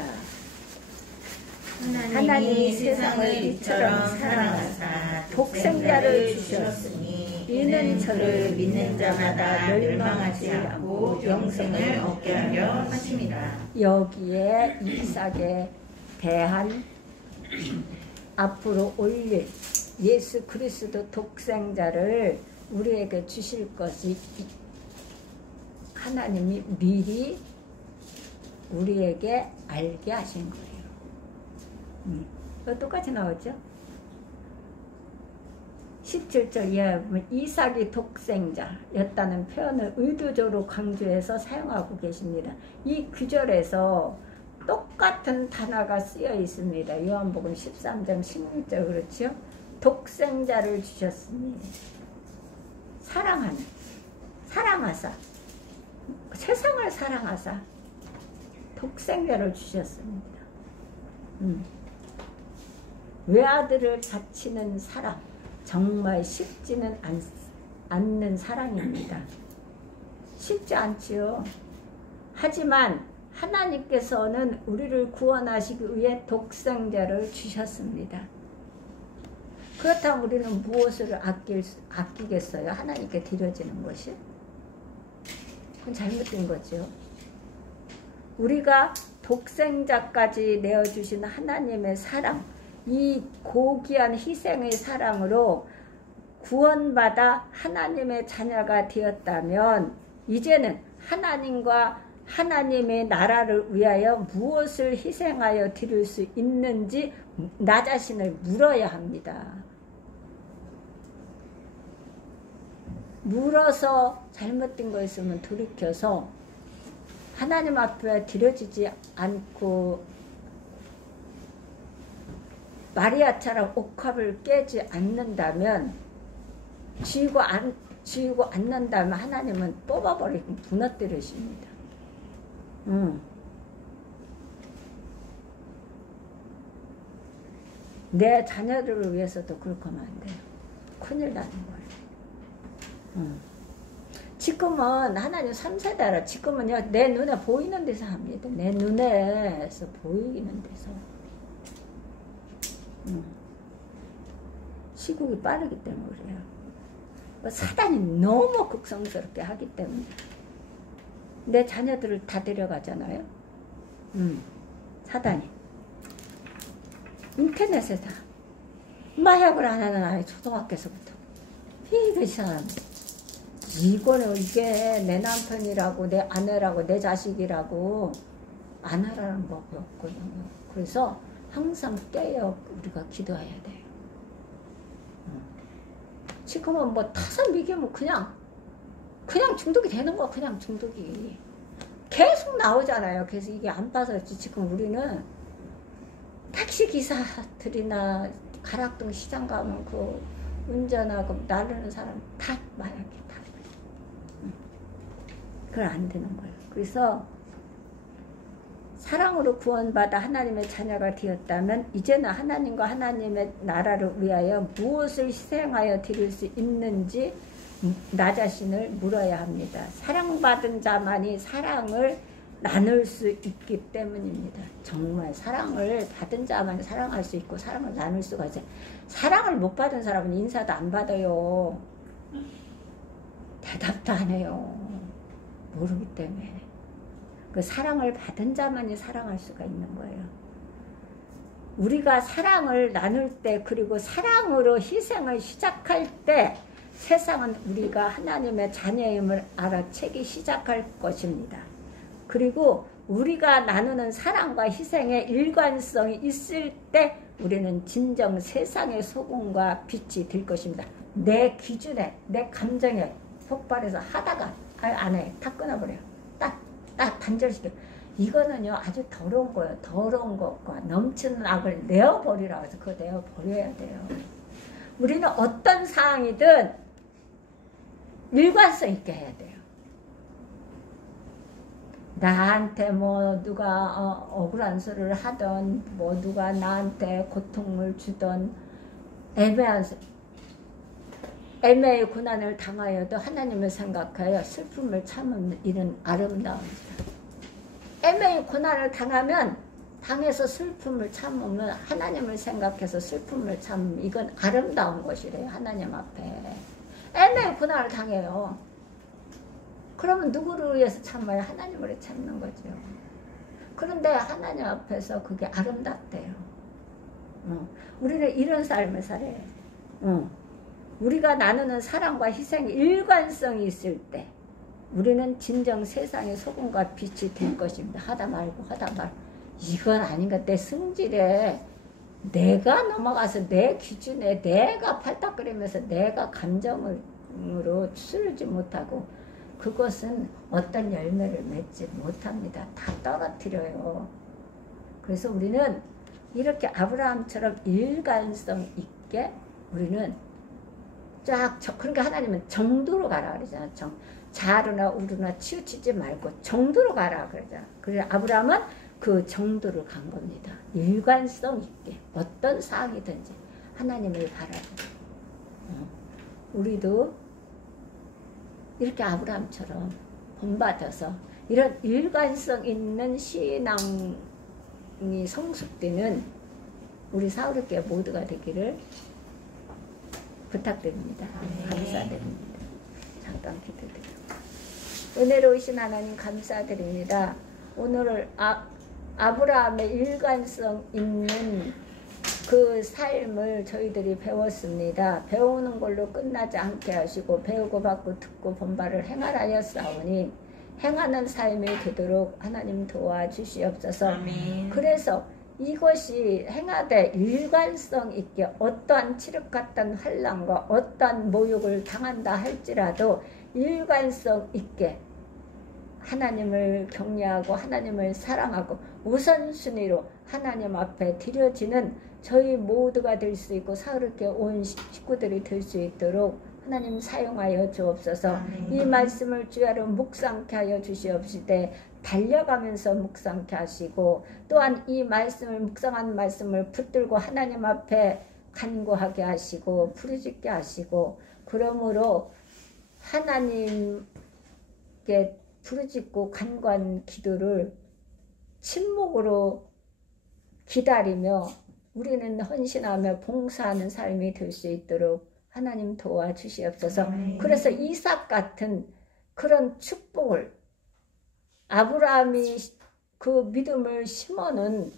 하나님이 세상을 이처럼 사랑하사 독생자를 주셨으니 이는 저를 믿는 자마다 멸망하지 않고 영생을 얻게 하려 하심이라. 여기에 이삭에 대한 앞으로 올릴 예수 그리스도 독생자를 우리에게 주실 것이 하나님이 미리 우리에게 알게 하신 거예요. 똑같이 나오죠? 17절 이하에 보면 이삭이 독생자였다는 표현을 의도적으로 강조해서 사용하고 계십니다. 이 구절에서 똑같은 단어가 쓰여 있습니다. 요한복음 13장 16절 그렇죠? 독생자를 주셨으니 사랑하사 세상을 사랑하사 독생자를 주셨습니다. 외아들을 바치는 사랑, 정말 쉽지는 않는 사랑입니다. 쉽지 않지요. 하지만 하나님께서는 우리를 구원하시기 위해 독생자를 주셨습니다. 그렇다면 우리는 무엇을 아끼겠어요? 하나님께 드려지는 것이? 그건 잘못된 거죠. 우리가 독생자까지 내어주신 하나님의 사랑, 이 고귀한 희생의 사랑으로 구원받아 하나님의 자녀가 되었다면 이제는 하나님과 하나님의 나라를 위하여 무엇을 희생하여 드릴 수 있는지 나 자신을 물어야 합니다. 물어서 잘못된 거 있으면 돌이켜서 하나님 앞에 드려지지 않고 마리아처럼 옥합을 깨지 않는다면 쥐고 않는다면 하나님은 뽑아버리고 무너뜨리십니다. 내 자녀들을 위해서도 그렇게 하면 안 돼요. 큰일 나는 거예요. 지금은 하나님 3세대라 지금은요 내 눈에 보이는 데서 합니다. 내 눈에서 보이는 데서. 시국이 빠르기 때문에 그래요. 사단이 너무 극성스럽게 하기 때문에 내 자녀들을 다 데려가잖아요. 사단이 인터넷에 다 마약을 안 하는 아이 초등학교에서부터 이게 사람 이거는 이게 내 남편이라고 내 아내라고 내 자식이라고 안 하라는 법이 없거든요. 그래서 항상 깨어 우리가 기도해야 돼요. 지금은 뭐 타산 미기면 그냥 중독이 되는 거야. 그냥 중독이 계속 나오잖아요. 그래서 이게 안 빠졌지. 지금 우리는 택시 기사들이나 가락동 시장 가면 그 운전하고 나르는 사람 다 마약이 다. 그건 안 되는 거예요. 그래서 사랑으로 구원받아 하나님의 자녀가 되었다면 이제는 하나님과 하나님의 나라를 위하여 무엇을 희생하여 드릴 수 있는지 나 자신을 물어야 합니다. 사랑받은 자만이 사랑을 나눌 수 있기 때문입니다. 정말 사랑을 받은 자만이 사랑할 수 있고 사랑을 나눌 수가 있어요. 사랑을 못 받은 사람은 인사도 안 받아요. 대답도 안 해요. 모르기 때문에. 그 사랑을 받은 자만이 사랑할 수가 있는 거예요. 우리가 사랑을 나눌 때 그리고 사랑으로 희생을 시작할 때 세상은 우리가 하나님의 자녀임을 알아채기 시작할 것입니다. 그리고 우리가 나누는 사랑과 희생의 일관성이 있을 때 우리는 진정 세상의 소금과 빛이 될 것입니다. 내 기준에 내 감정에 폭발해서 하다가 안 해. 다 끊어버려요. 딱 단절시켜. 이거는요 아주 더러운 거예요. 더러운 것과 넘치는 악을 내어버리라고 해서 그거 내어버려야 돼요. 우리는 어떤 상황이든 일관성 있게 해야 돼요. 나한테 뭐 누가 억울한 소리를 하던 뭐 누가 나한테 고통을 주던 애매의 고난을 당하여도 하나님을 생각하여 슬픔을 참는 일은 아름다움이다. 애매의 고난을 당해서 슬픔을 참으면 하나님을 생각해서 슬픔을 참으면 이건 아름다운 것이래요. 하나님 앞에. 애매의 고난을 당해요. 그러면 누구를 위해서 참아요? 하나님을 참는 거죠. 그런데 하나님 앞에서 그게 아름답대요. 우리는 이런 삶을 살아요. 우리가 나누는 사랑과 희생의 일관성이 있을 때 우리는 진정 세상의 소금과 빛이 될 것입니다. 하다 말고 이건 아닌가. 내 승질에 내가 넘어가서 내 기준에 내가 팔딱거리면서 내가 감정으로 추스르지 못하고 그것은 어떤 열매를 맺지 못합니다. 다 떨어뜨려요. 그래서 우리는 이렇게 아브라함처럼 일관성 있게 우리는 그러니까 하나님은 정도로 가라 그러잖아. 자르나 우르나 치우치지 말고 정도로 가라 그러잖아. 그래서 아브라함은 그 정도로 간 겁니다. 일관성 있게 어떤 상황이든지 하나님을 바라보고 우리도 이렇게 아브라함처럼 본받아서 이런 일관성 있는 신앙이 성숙되는 우리 사울교회 모두가 되기를 부탁드립니다. 감사드립니다. 잠깐 기도드립니다. 은혜로우신 하나님 감사드립니다. 오늘 아브라함의 일관성 있는 그 삶을 저희들이 배웠습니다. 배우는 걸로 끝나지 않게 하시고 배우고 받고 듣고 본받을 행하라였사오니 행하는 삶이 되도록 하나님 도와주시옵소서. 아멘. 그래서 이것이 행하되 일관성 있게 어떠한 칠흑 같은 환난과 어떠한 모욕을 당한다 할지라도 일관성 있게 하나님을 경외하고 하나님을 사랑하고 우선순위로 하나님 앞에 드려지는 저희 모두가 될 수 있고 사흘께 온 식구들이 될 수 있도록 하나님 사용하여 주옵소서. 이 말씀을 주야로 묵상케 하여 주시옵시되 달려가면서 묵상케 하시고 또한 이 말씀을 묵상한 말씀을 붙들고 하나님 앞에 간구하게 하시고 부르짖게 하시고 그러므로 하나님께 부르짖고 간구한 기도를 침묵으로 기다리며 우리는 헌신하며 봉사하는 삶이 될 수 있도록 하나님 도와주시옵소서. 그래서 이삭 같은 그런 축복을 아브라함이 그 믿음을 심어는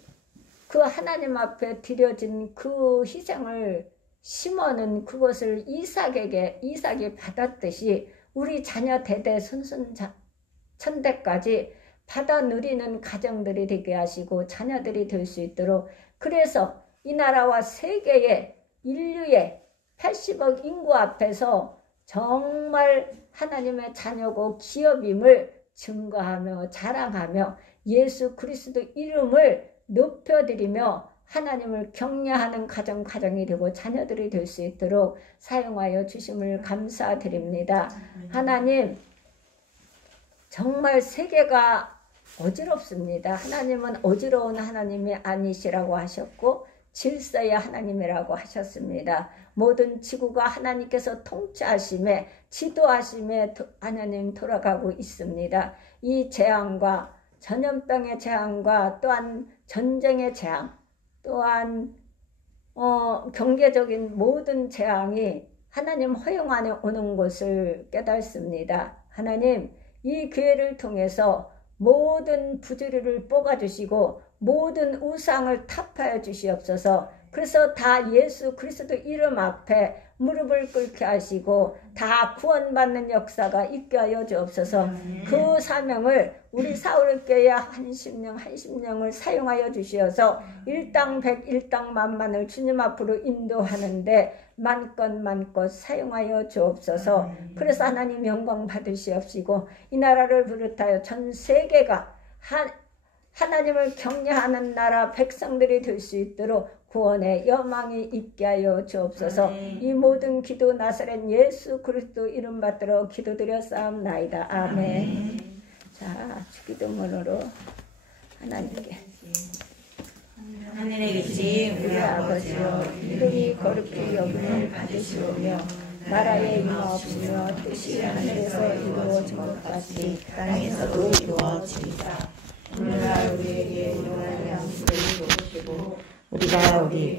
그 하나님 앞에 드려진 그 희생을 심어는 그것을 이삭이 받았듯이 우리 자녀 대대 선손천대까지 받아 누리는 가정들이 되게 하시고 자녀들이 될 수 있도록 그래서 이 나라와 세계의 인류의 80억 인구 앞에서 정말 하나님의 자녀고 기업임을 증거하며 자랑하며 예수 그리스도 이름을 높여드리며 하나님을 경외하는 가정이 되고 자녀들이 될 수 있도록 사용하여 주심을 감사드립니다. 하나님 정말 세계가 어지럽습니다. 하나님은 어지러운 하나님이 아니시라고 하셨고 질서의 하나님이라고 하셨습니다. 모든 지구가 하나님께서 통치하심에 지도하심에 하나님 돌아가고 있습니다. 이 재앙과 전염병의 재앙과 또한 전쟁의 재앙 또한 경제적인 모든 재앙이 하나님 허용 안에 오는 것을 깨닫습니다. 하나님 이 교회를 통해서 모든 부조리를 뽑아주시고 모든 우상을 타파해 주시옵소서. 그래서 다 예수 그리스도 이름 앞에 무릎을 꿇게 하시고 다 구원받는 역사가 있게 하여 주옵소서. 그 사명을 우리 사울교회 한 심령을 사용하여 주시어서 일당 백 일당 만만을 주님 앞으로 인도하는데 만껏 사용하여 주옵소서. 그래서 하나님 영광 받으시옵시고 이 나라를 비롯하여 전 세계가 하나님을 경외하는 나라 백성들이 될 수 있도록 구원의 여망이 있게 하여 주옵소서. 이 모든 기도 나사렛 예수 그리스도 이름 받들어 기도드렸사옵나이다. 아멘. 자, 기도문으로 하나님께 하늘에 계신 우리 아버지여 이름이 거룩히 여김을 받으시오며 나라에 임하옵시며 뜻이 하늘에서 이루어진 것 같이 땅에서도 이루어지이다. 오늘날 우리에게 일용할 양식을 주시고 우리가 우리